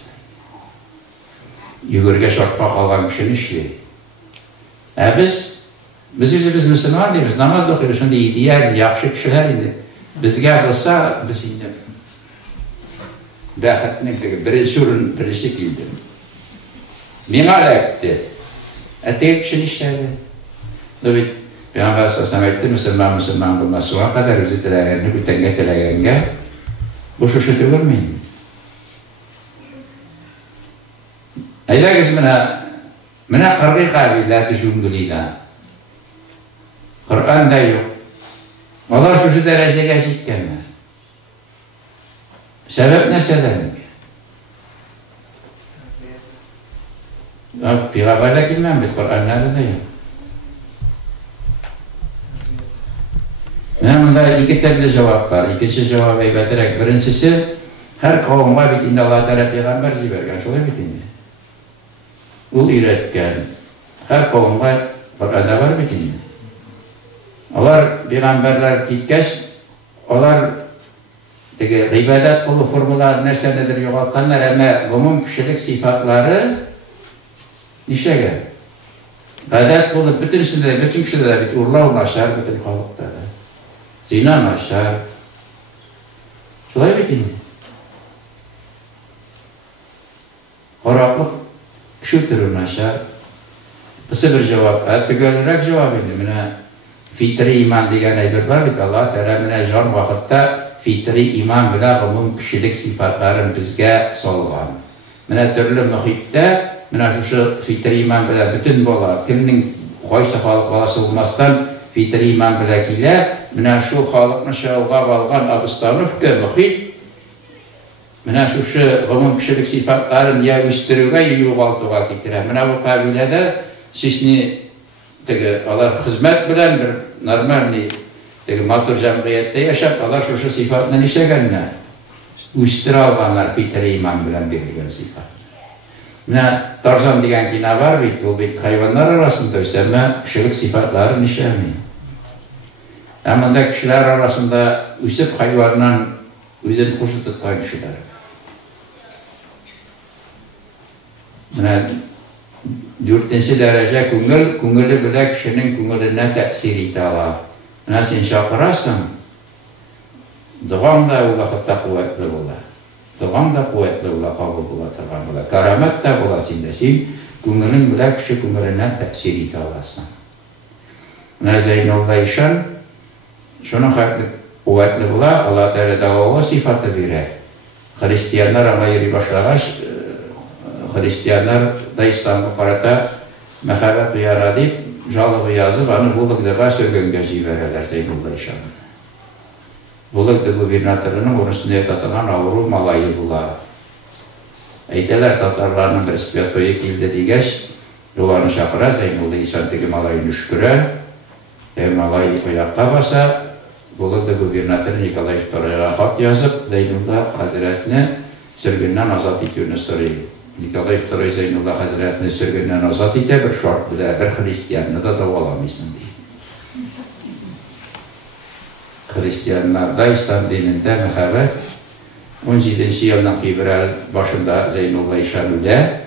Йөгергә шартка калган кеше эшли. Biz özümüz Müslüman deyimiz, namaz da okuyoruz, şimdi ideal, yaxşı kişiler indi. Bizge bulsa, biz indi. Bəxətinin birinci urun, birisi kildi. Mena ləqdi. Tek kişinin işleri. Tabi, Peygamber sallallahu aleyhi ve sellem Müslüman bulması o kadar özü diləgərini, bütəngə diləgəngə, bu şuşu dövürmeyin. Eyləgiz mənə qırgı qabillər düşündülüyle. Kur'an'da yok. Onlar şu dereceye yetkenler. Sebep ne sebep? Peygamberle bilmem biz Kur'an'larda da yok. Bunda iki türlü cevap var. İkinci cevabı getirerek birincisi her kavme bitinde Allah Teala peygamber zibergen. Şöyle bitinde. Ul üretken her kavme Kur'an'da var bitinde. Onlar peygamberler gitkeş, onlar ibadet kulu formular neşternedir yoğaltanlar ama umum kişilik sıfatları nişege. İbadet kulu bütün kişilerde bir urlav naşar, bütün halkta da. Zina naşar. Şöyle bitin. Horaklık şu türü naşar. Kısa bir cevap. Hatta görülerek cevap edin. Fitri iman degan aydır var ki Allah Teala mine can vakitte fitri iman bile umum kişilik sıfatların bizge solgan. Mine türlü muhitte mine şu fitri iman bile bütün bola kimnin koysa halk balası olmasdan fitri iman bile kile mine şu halkını şalga valgan abistanlık ki muhit mine şu umum kişilik sıfatların ya üstürüge ya yuvaltıga getirir. Mine bu kabilede sisni Allah hizmet bilen bir normal matur cemiyette yaşap, Allah şu sıfatla işleyenler. Üstüre alganlar fitri iman bilen birliğin sıfatlar. Tarzan degen ki ne var bit, o bit hayvanlar arasında ise kişilik sıfatları işlemiyor. Ama da kişiler arasında üsüp hayvanla üzerine kuşu tutan kişiler. Dörtüncü derece küngülü bile kişinin küngülüne tesir italar. Sen şakırasın, doğan da o vakitte kuvvetli ola. Doğan da kuvvetli ola, kabul ola. Karamet de ola sindesin, küngülün bile kişi küngülüne tesir italasın. Zeynullah işin, şunun kuvvetli ola, Allah Teala o sıfatı verir. Hristiyanlar ama yeri başlamış, Hristiyanlar da İslam'a karata mehabbet duyar deyip, jalığı yazıp, onu buluklığa sürgünge jibererler Zeynullah işin. Buluklu gubernatörünün onun üstünde tatılan avru malayı bula. Eyteler Tatarlarının bir ispiyatoya kildi digeç, dolanı şakıra Zeynullah işindeki malayı nüşküre, malayı koyakta basa, buluklu gubernatörü Nikolay Toray'a hat yazıp, Zeynullah Hazretini sürgünden azat itiyorunu soruyor. Nikolay II Zeynullah Hazretini sürgünden azat ite bir şart bile, bir Hristiyanını da davalamıyorsun diye. Hristiyanlarda, İslam dininde mehabbet, 17. yılın Fevral başında Zeynullah İşanü'de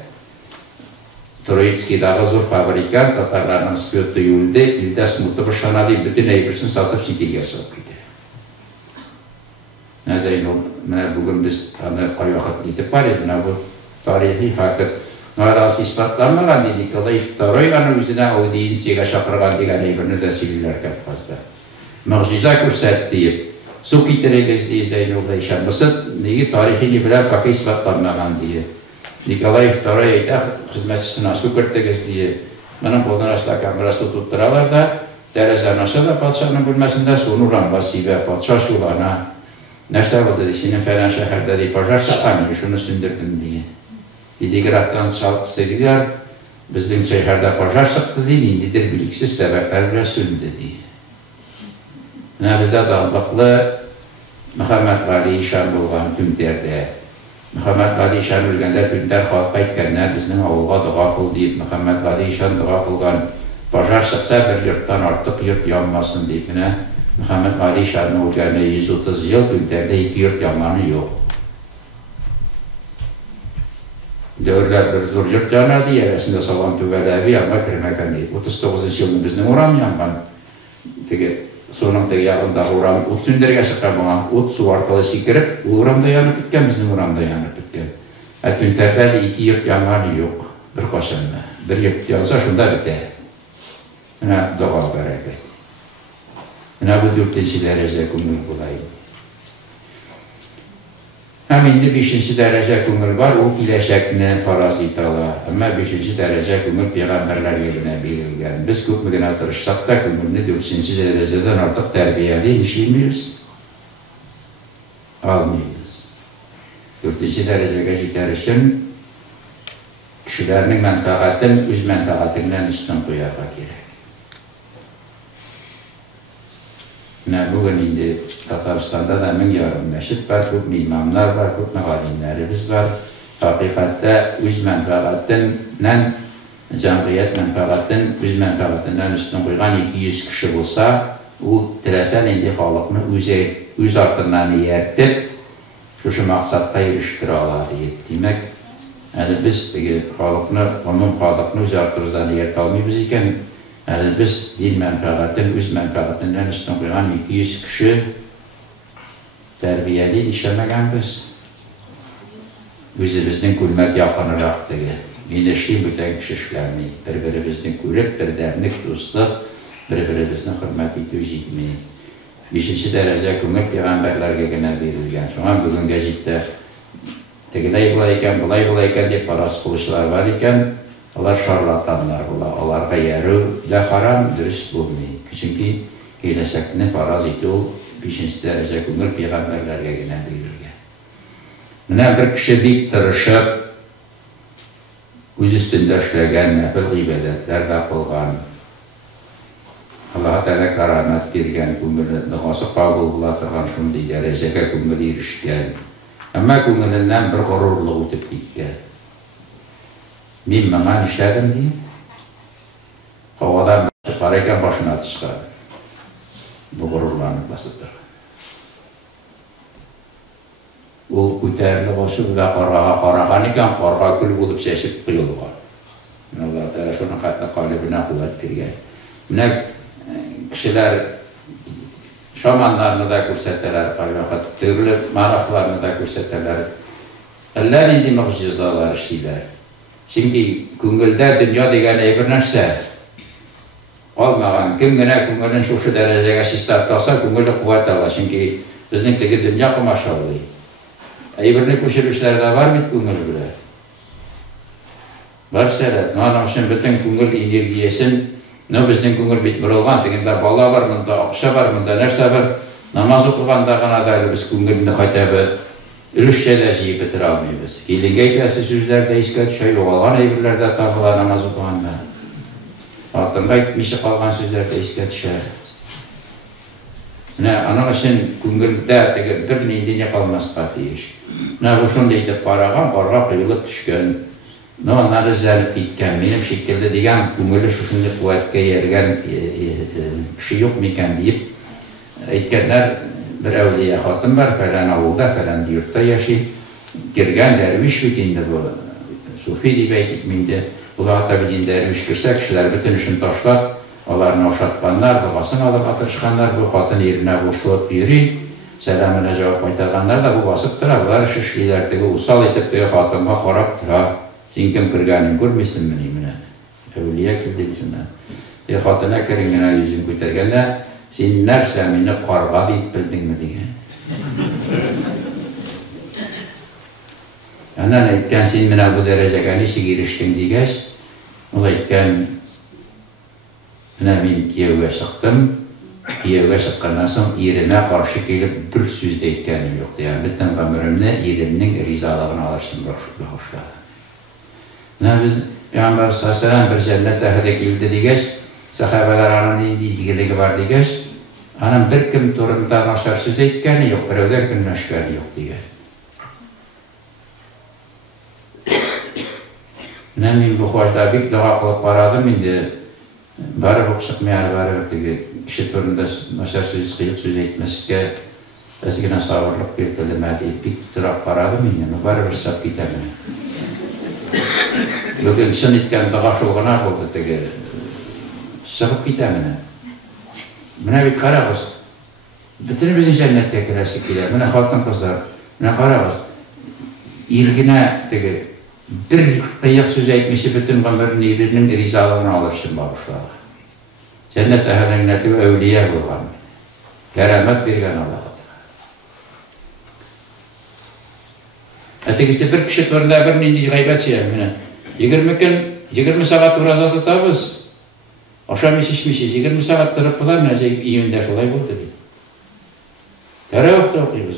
Troitski'daki zor fabrikan Tatarlarının sıkıntı yolda, ilde smutlu bir şanadı, bütün eybirsini satıp Sikir'e sokuyordu. Zeynullah, bugün biz ayakta gidip var ya, bu tarihi hakikat narası ispatlanmadan dedik. Nikolay II'nin üzerine o deyinçeye şakırgan degen eybirini de siviller fazla. Mucize görsət deyib, su kitirəgəz deyə Zeynullah işən. Mısır tarixini bilə qaqı ispatlanmağan deyə. Nikolay II eydə xizmətçisine su kirtəgəz deyə. Mənim qoldan asla kamerası tutduralar da, dərəzən aşağı da padişahının bilməsində sonu ramba sivə, padişah şulana. Nəşdə oldu dedi, senin fələn şəhərdə deyib, pajar şaxanı, şunu sündürdüm deyə. Dedi, qıraqdan sığırlar, bizim şəhərdə pajar sıxdı deyə, indidir biliksiz səbəblər bilə sündü deyə. Bizdə dağlıqlı Muhammed Ali İşan bolğan gündərdə, Muhammed Ali İşan ölgəndə gündər xalqa etkənlər bizning avulğa dua qıl deyib, Muhammed Ali İşan dua qılğan, bajar çıxsa bir yurtdan artıq yurt yanmasın deyib, Muhammed Ali İşan'ın ölgəndə 130 yıl gündərdə 2 yurt yanmanı yox. Dövrlər bir zor yurt yanadı, yerəsində salan tüvələvi yanma kirməkən deyib. 39 yılını bizning uram yanğan. Sonun yaxında uram, ot sündürgə şıqqan bana, ot su arqalı sikirib, uramda yanıb bitkən, bizim uramda yanıb bitkən. Gündərdə 2 yurt yanmanı yox, bir qaşanda. Bir yurt yansa şunda bitər. Dua bərəkət. Bu 4-cü dərəcə qümül bulaydı. Həm indi 5-ci dərəcə qümül var, o iləcəkini parazit ala. Amma 5-ci dərəcə qümül Peyğəmbərlər yerinə verilgən. Biz qümülünə tırışsaq da qümülünü 4-cü dərəcədən artıq tərbiyəli ilişilmiyiz, almıyız. 4-cü dərəcəyə getər üçün kişilərinin mənfəqətin öz mənfəqətindən üstün qoyağa gerək. Bugün indi Tataristan'da da min yarım məşid var, çok imamlar var, çok alimlərimiz var. Haqiqətdə öz mənfəqətindən, cəmiyyət mənfəqətin, öz mənfəqətindən üstün qoyğan 200 kişi olsa, o diləsən indi xalqını öz artırlarını yertib, şu məqsadda erişdirə alarıyıq. Demək, biz xalqını, onun xalqını öz artırlarını yertəlməyimiz ikən, biz din mənfəqətin, öz mənfəqətindən üstün qoyğan 200 kişi tərbiyəli işləməyən biz. Özümüzün gülmək yaxınıraqdır. İnləşik bütün kişi işləməyik. Bir-birimizin görüb, bir dərlik dostluq, bir-birimizin xürməti düz etməyik. 5-ci dərəcə qümül Peyğəmbərlərə gənə verilgən. Sonra bugün gəzitdə təqilay bulayikən deyib parası qılışlar var ikən, onlar şarlatanlar bular, onlarga yarı da haram, dürüst bulmayın. Çünkü hilesəkini paraziti o 5-ci dərəcə qümül Peyğəmbərlərə gənə verilgən. Mənə bir kişi deyib tırışıb, öz üstündə işləgən, nəfil qeybədətlər də qılğan, Allah-u Teala karamət vergən qümülü, nüqası qabıl bulatırğan şunu dərəcəyə qümülü erişgən. Amma qümülündən bir qururluq ötüb gitgən. Min mənə işlədim deyib, havadan parayken başına çıxar. Bu qururlarını basıdır. O kütərli qoşub və qarağan ikən qarğa gül olub səşib qıyılğan. Allah Teala şunun xətlə qalibinə qüvvət vergən. Mənə kişilər şamanlarını da göstərlər, türlü maraqlarını da göstərlər. Əllər indi müccizalar işləyirlər. Şimdi güngüldə dünya degən bir нәрsə qalmağan, kim günə güngülün şu dərəcəyə sistat alsa, güngülü qüvvət alır. Çünki bizning teki dünya qımaşalı. Eybirli köşürüşlərdə var mı güngül bilə? Var sərət. Nanamşın bütün güngül energiyesin bizning güngül bitmir olğan, degəndə bala var, mında ақша var, mında нәрsə var. Namaz oxuğanda qana da biz güngülünü xətəbə ülüşçələşiyi bitir almayız. Kelinge etəsi sözlərdə iskə düşə yoğalğan eybirlərdə tağılar namaz oxuğanda. Altında gitmişi qalğan sözlərdə iskə düşə. Ana üçün güngüldə bir neydiğine qalmaz qatıyır. Bu şunu deyib qarağan, qarğa qıyılıb düşkən. Onları zəlib bitken, benim şekilde degen güngülü şuşunlu qüvvətə yergən kişi yok mu ikən deyib, etkenler bir evliya xatın var, falan avulda, falan yurtta yaşayıb, girgən dərviş bitində bu, sufi deyib etmində, bula hatta bilin dərviş girsə, kişilər bütün işin taşlar, onlarını oşatqanlar, babasını alıb atırışqanlar, bu xatın yerinə boşluq yürüyün, sələminə cavab qaytarqanlar da bu basıbdır, bunlar şişlilərdəki usal etib deyə xatınma qarabdır, sen kim kırganın görmesin beni mine. Evliya kildi bizimden. Sen hatına keringine yüzün kötergende, sen nerse beni karga deyip bildin mi diye. Anan etken sen mine bu dereceye nesi giriştin diye. Ola etken ben Kiev'e çıktım. Kiev'e çıkkandan sonra yerime karşı gelip bir söz de etkenim yoktu. Yani bütün ömrümde yeriminin rizalığını alırsın hoşladı. Biz Peygamber sallallahu bir cennete ehli geldi diyeç, sahabeler anın indi izgirliği var diyeç, Анан бир ким турында нашар сөз әйткәне юк, берәүләр көнләшкәне юк дигән. Менә мин бу хажда бик дога кылып карадым инде. Барып укшыкмыйар, барып теге кеше турында нашар сөз, кыйык сөз әйтмәскә әзгенә сабырлык бирделәр дип бик турап карадым инде. Барып сап китәм. Бүген сын иткән дога шул гына булды теге. Сыгып китәм. Менә бит карагыз. Бүтән безнең җәннәткә керәсе килә. Менә хатын кызлар. Менә карагыз. Иргенә теге bir kıyak söz etmişi bütün ömrünü irinin rızalığını alırsın bağışlar. Cennet ehline tüy evliya bulgan. Keramet birgen Allah'a. Ötekisi bir kişi turunda bir nindi gaybet şey. 20 saat uğraza tutabız. Akşam işmişiz. 20 saat tırıp bular. Neyse iyinde şolay buldu. Tarafta okuyuz.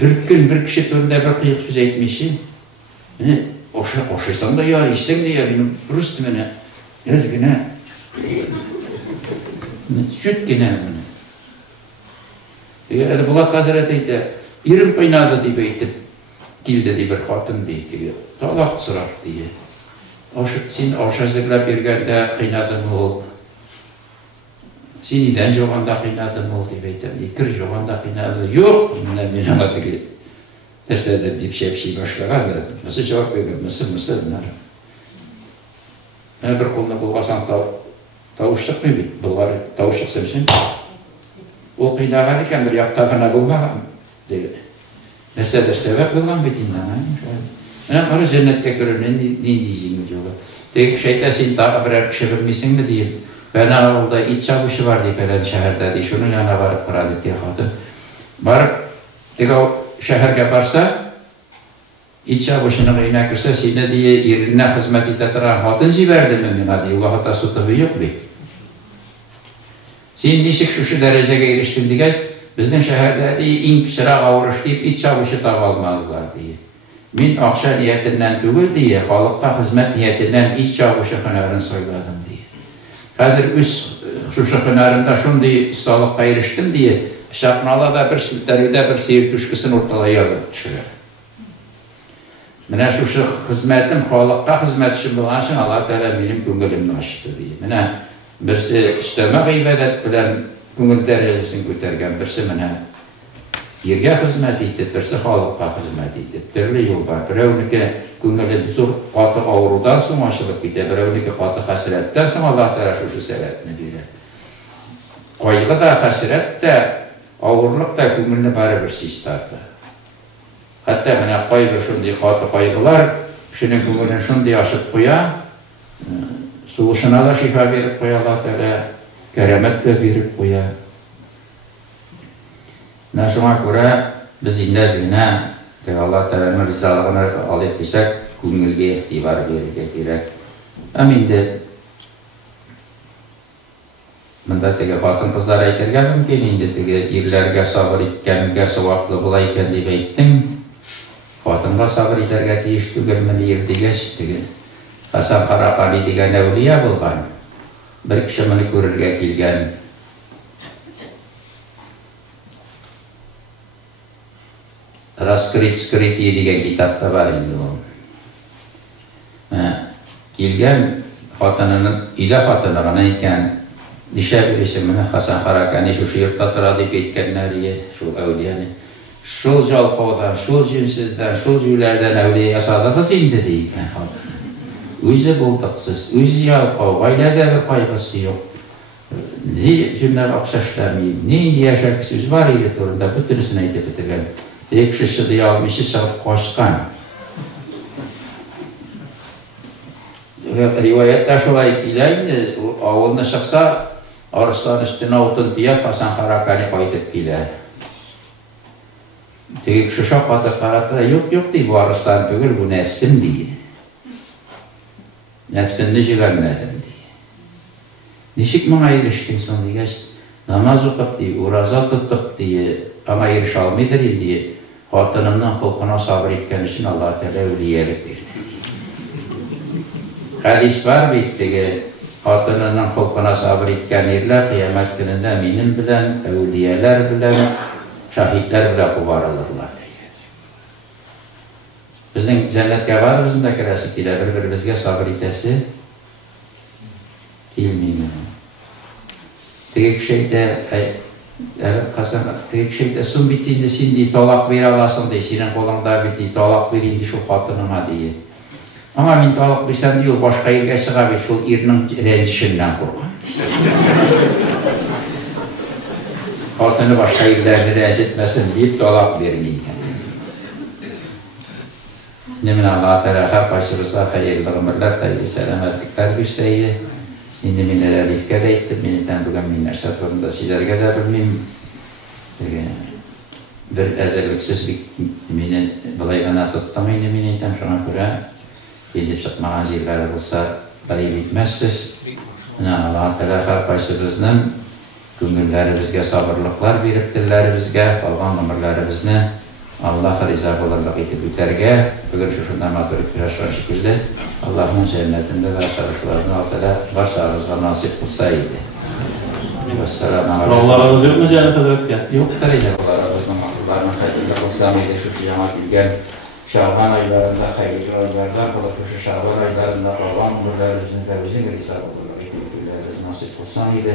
Bir gün bir kişi turunda bir kıyak söz etmişi. Oşaysan da yar, işsen de yar, Rus demene, yazgına, süt gene mene. Yani Bulat Hazreti de, irim kaynadı diye beytip, dilde diye bir hatun diye, talak sırak diye. Sen oşazıkla bir gönde kaynadım ol, seniden joğanda kaynadım ol diye beytip, kır joğanda kaynadı, yok, mene anlattı ki. Derslerde bir şey başlayan da, nasıl cevap veriyor, mısır. Bir koluna bulgasan tavuşluk mu bit? Bunlar tavuşluk sevsin. O kıynağı iken bir yaktağına bulmağım. Derslerde sebep bulmam bitinden. Ben onu cennette görürüm, ne diyeceğim diyorlar. Tek şeyde sen daha birer kişi bilmişsin mi diyeyim. Ben orada iç çavuşu var diye falan şehirde diye, şunun yanına varıp paradı diye kadın. Varıp, tek o şehirge barsa, iç çavuşuna kıyına kırsa, sine diye yerine hizmet itetıran hatın ziverdi mi mina diye, Allah'a tasıtıbı yok bir. Sen nişik şu dereceye eriştin diye, bizden şehirde diye, in çırağı avruş deyip, iç çavuşu tavalmalılar diye. Min akşa niyetinden tügül diye, halıkta hizmet niyetinden iç çavuşu hınarını söyledim diye. Hazır üst şu hınarında şunu diye, ustalıkta eriştim diye, Şaknala da bir silteride bir seyir tuşkısını ortaya yazıp düşürüyor. Mene şu hizmetim, halıkta hizmet için bulan için Allah Teala benim gönlümünü açtı diye. Mene birisi işleme ibadet bilen gönül derecesini götürgen, birisi mene yerge hizmet edip, birisi halıkta hizmet edip, türlü yol var. Bireuniki gönlü zor katı avrudan sonra açılıp biter, bireuniki katı hasretten sonra Allah Teala şu sebebini verir. Kaygı da hasret de ağırlık da gönlüne bari bir şey isterdi. Hatta bana kaygı şunday katı kaygılar, şunun gönlünü şunday aşıp koya, soğuşuna da şifa verip koya Allah Teala, keremetle verip koya. Şuna göre biz indezgine, Allah Teala'nın rızalığını alıp desek, gönülge ihtibar verecek gerek. Aminde Mında tege hatın kızlar ayterge mümkün, indi tege irlerge sabır etkenge savaplı bulayken deyip ettin. Hatınga sabır iterge tiyiş tügelmeni irdigeç tege. Hasan Karakali degen evliya bulgan. Bir kişi meni görürge kilgen. Raskrit degen kitapta var indi o. Kilgen hatınının, ide hatınına iken Dişe birisi mene Hasan Karakani şu şiirde tıradi bitkenleriye, şu evliyani. Şu jalkodan, şu cinsizden, şu züylerden evliye yasadığız indi deyken hatın. Özü buldaksız, özü jalko, ailede bir kaygısı yok. Cümler aksaşlamayayım. Ne indi yaşar ki söz var ile turunda bütünsüne iti bitirgen. Tek şişi diye almışı sağıp koşkan. Rivayette şolay kileyin, ağılını şıksa, Arslan üstüne otun diye Hasan Karakani kaydıp kiler. Teki şu şapatı karatıra yok diye bu arslan tügül, bu nefsim diye. Nefsimni jivermedim diye. Nişik bana eriştin son diye, namaz okup diye, uraza tutup diye, ama eriş almıdır diye, hatınımdan hukukuna sabır etken için Allah Teala evliyelik verdi. Hadis var bitti ki, Hatırının xulqına sabır etken yerler, kıyamet gününde minin bilen, evliyeler bilen, şahitler bile kubarılırlar. Bizim cennetke var, bizim de kirasik ile birbirimizge sabır etesi ilmiyim. Tek şeyde tek şeyde sun bittiğinde şimdi talak bir alasın diye, senin kolunda bitti, talak bir indi şu hatırına diye. Ama ben talak bilsem diyor, başka yerge çıkabilir, şu irinin rencişinden korkan. Hatını başka yerlerde rencitmesin deyip talak vermeyin. Nemin Allah Teala başarırsa hayırlı ömürler, hayırlı selametlikler göstereyim. Şimdi minneler dikkat ettim, minnetten bugün minner satırında sizlerge de bilmem. Bir ezelliksiz bir minnet balayına tuttum, şimdi minnetten şuna göre gidip çıkmağa zirler olsa dahi bitmezsiz. Allah Teala başarırızın gönüllerimizge sabırlıklar veriptirler bizge, kalgan ömürlerimizini Allah rıza olarlık etip biterge, bugün şundan mağdurup bir aşağı şekilde Allah'ın cennetinde ve aşağılarını ortada başarımızga nasip kılsaydı. Sınavlarınız yok mu Cennet Hazretleri? Yoktur yine Allah'ın mahlularına kaydıyla kılsamaydı şu kıyamet ilgen Şaban aylarında hayırlı aylarda, şu Şaban aylarında kalan ömürlerimizin ve bizim rıza olarlık etip biterge nasip kılsamaydı.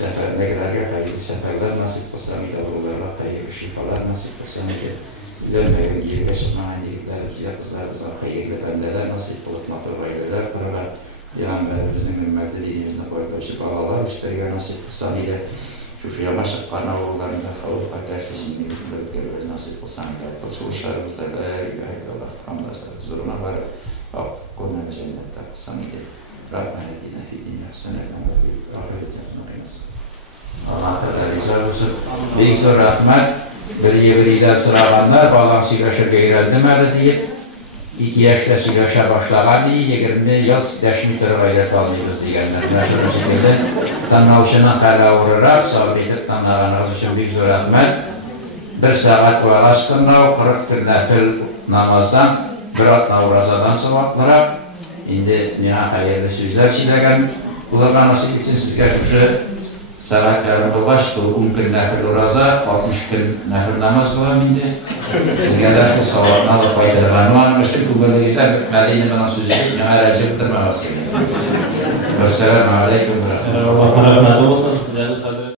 Seferine kadar hayırlı seferler nasip kılsamaydı, Allah'a hayırlı şifalar nasip kılsamaydı. Dönmeyen gibi çıkmayan iyilikler, kızlarımıza hayırlı bendeler nasip olup matıraylılar, kurarak Peygamberimizin ümmeti dinimizde koyduğu bağlar, işleri nasip kılsamaydı. Şu yamaç karna oğullarında kalıp ateşsizliğini götürürüz nasip kılsamaydı. Soğuşlarımızda la ilahe illallah, hamdasa huzuruna var, konumuz cennette kılsamaydı. Rabbana etina fi dünya haseneten ve fil ahireti haseneten. Allah Teala rica olsun. Büyük soru rahmet. Biriyle sıralanlar, bağlansı yaşa geyreldimeli deyip, 2 yaşta yaşa başlayan diye, 20 yıl deşmi tırvayla kalıyoruz diyenler. Mesela şekilde, tanrıvşına tala uğrarak, sabredip tanrıvanız için büyük öğretmen, 1 saat uğraştığında, 40 nefil namazdan, 1 at navrazadan sıvatlarak, şimdi nihayet hayırlı sözler silegen, kulağına nasip için siz geçmişi, salat yarımda baş, 10 gün nefil uraza, 60 gün nefil namaz kılam indi. Sehinggalah kesawatna alıp faydalanma var. Meşgul kumbalı güzel, Medine'ye bana söz edip, ne aracı bitirme vasıfı. Vesselamu aleyküm ve rahmetullah. Allah razı olsun.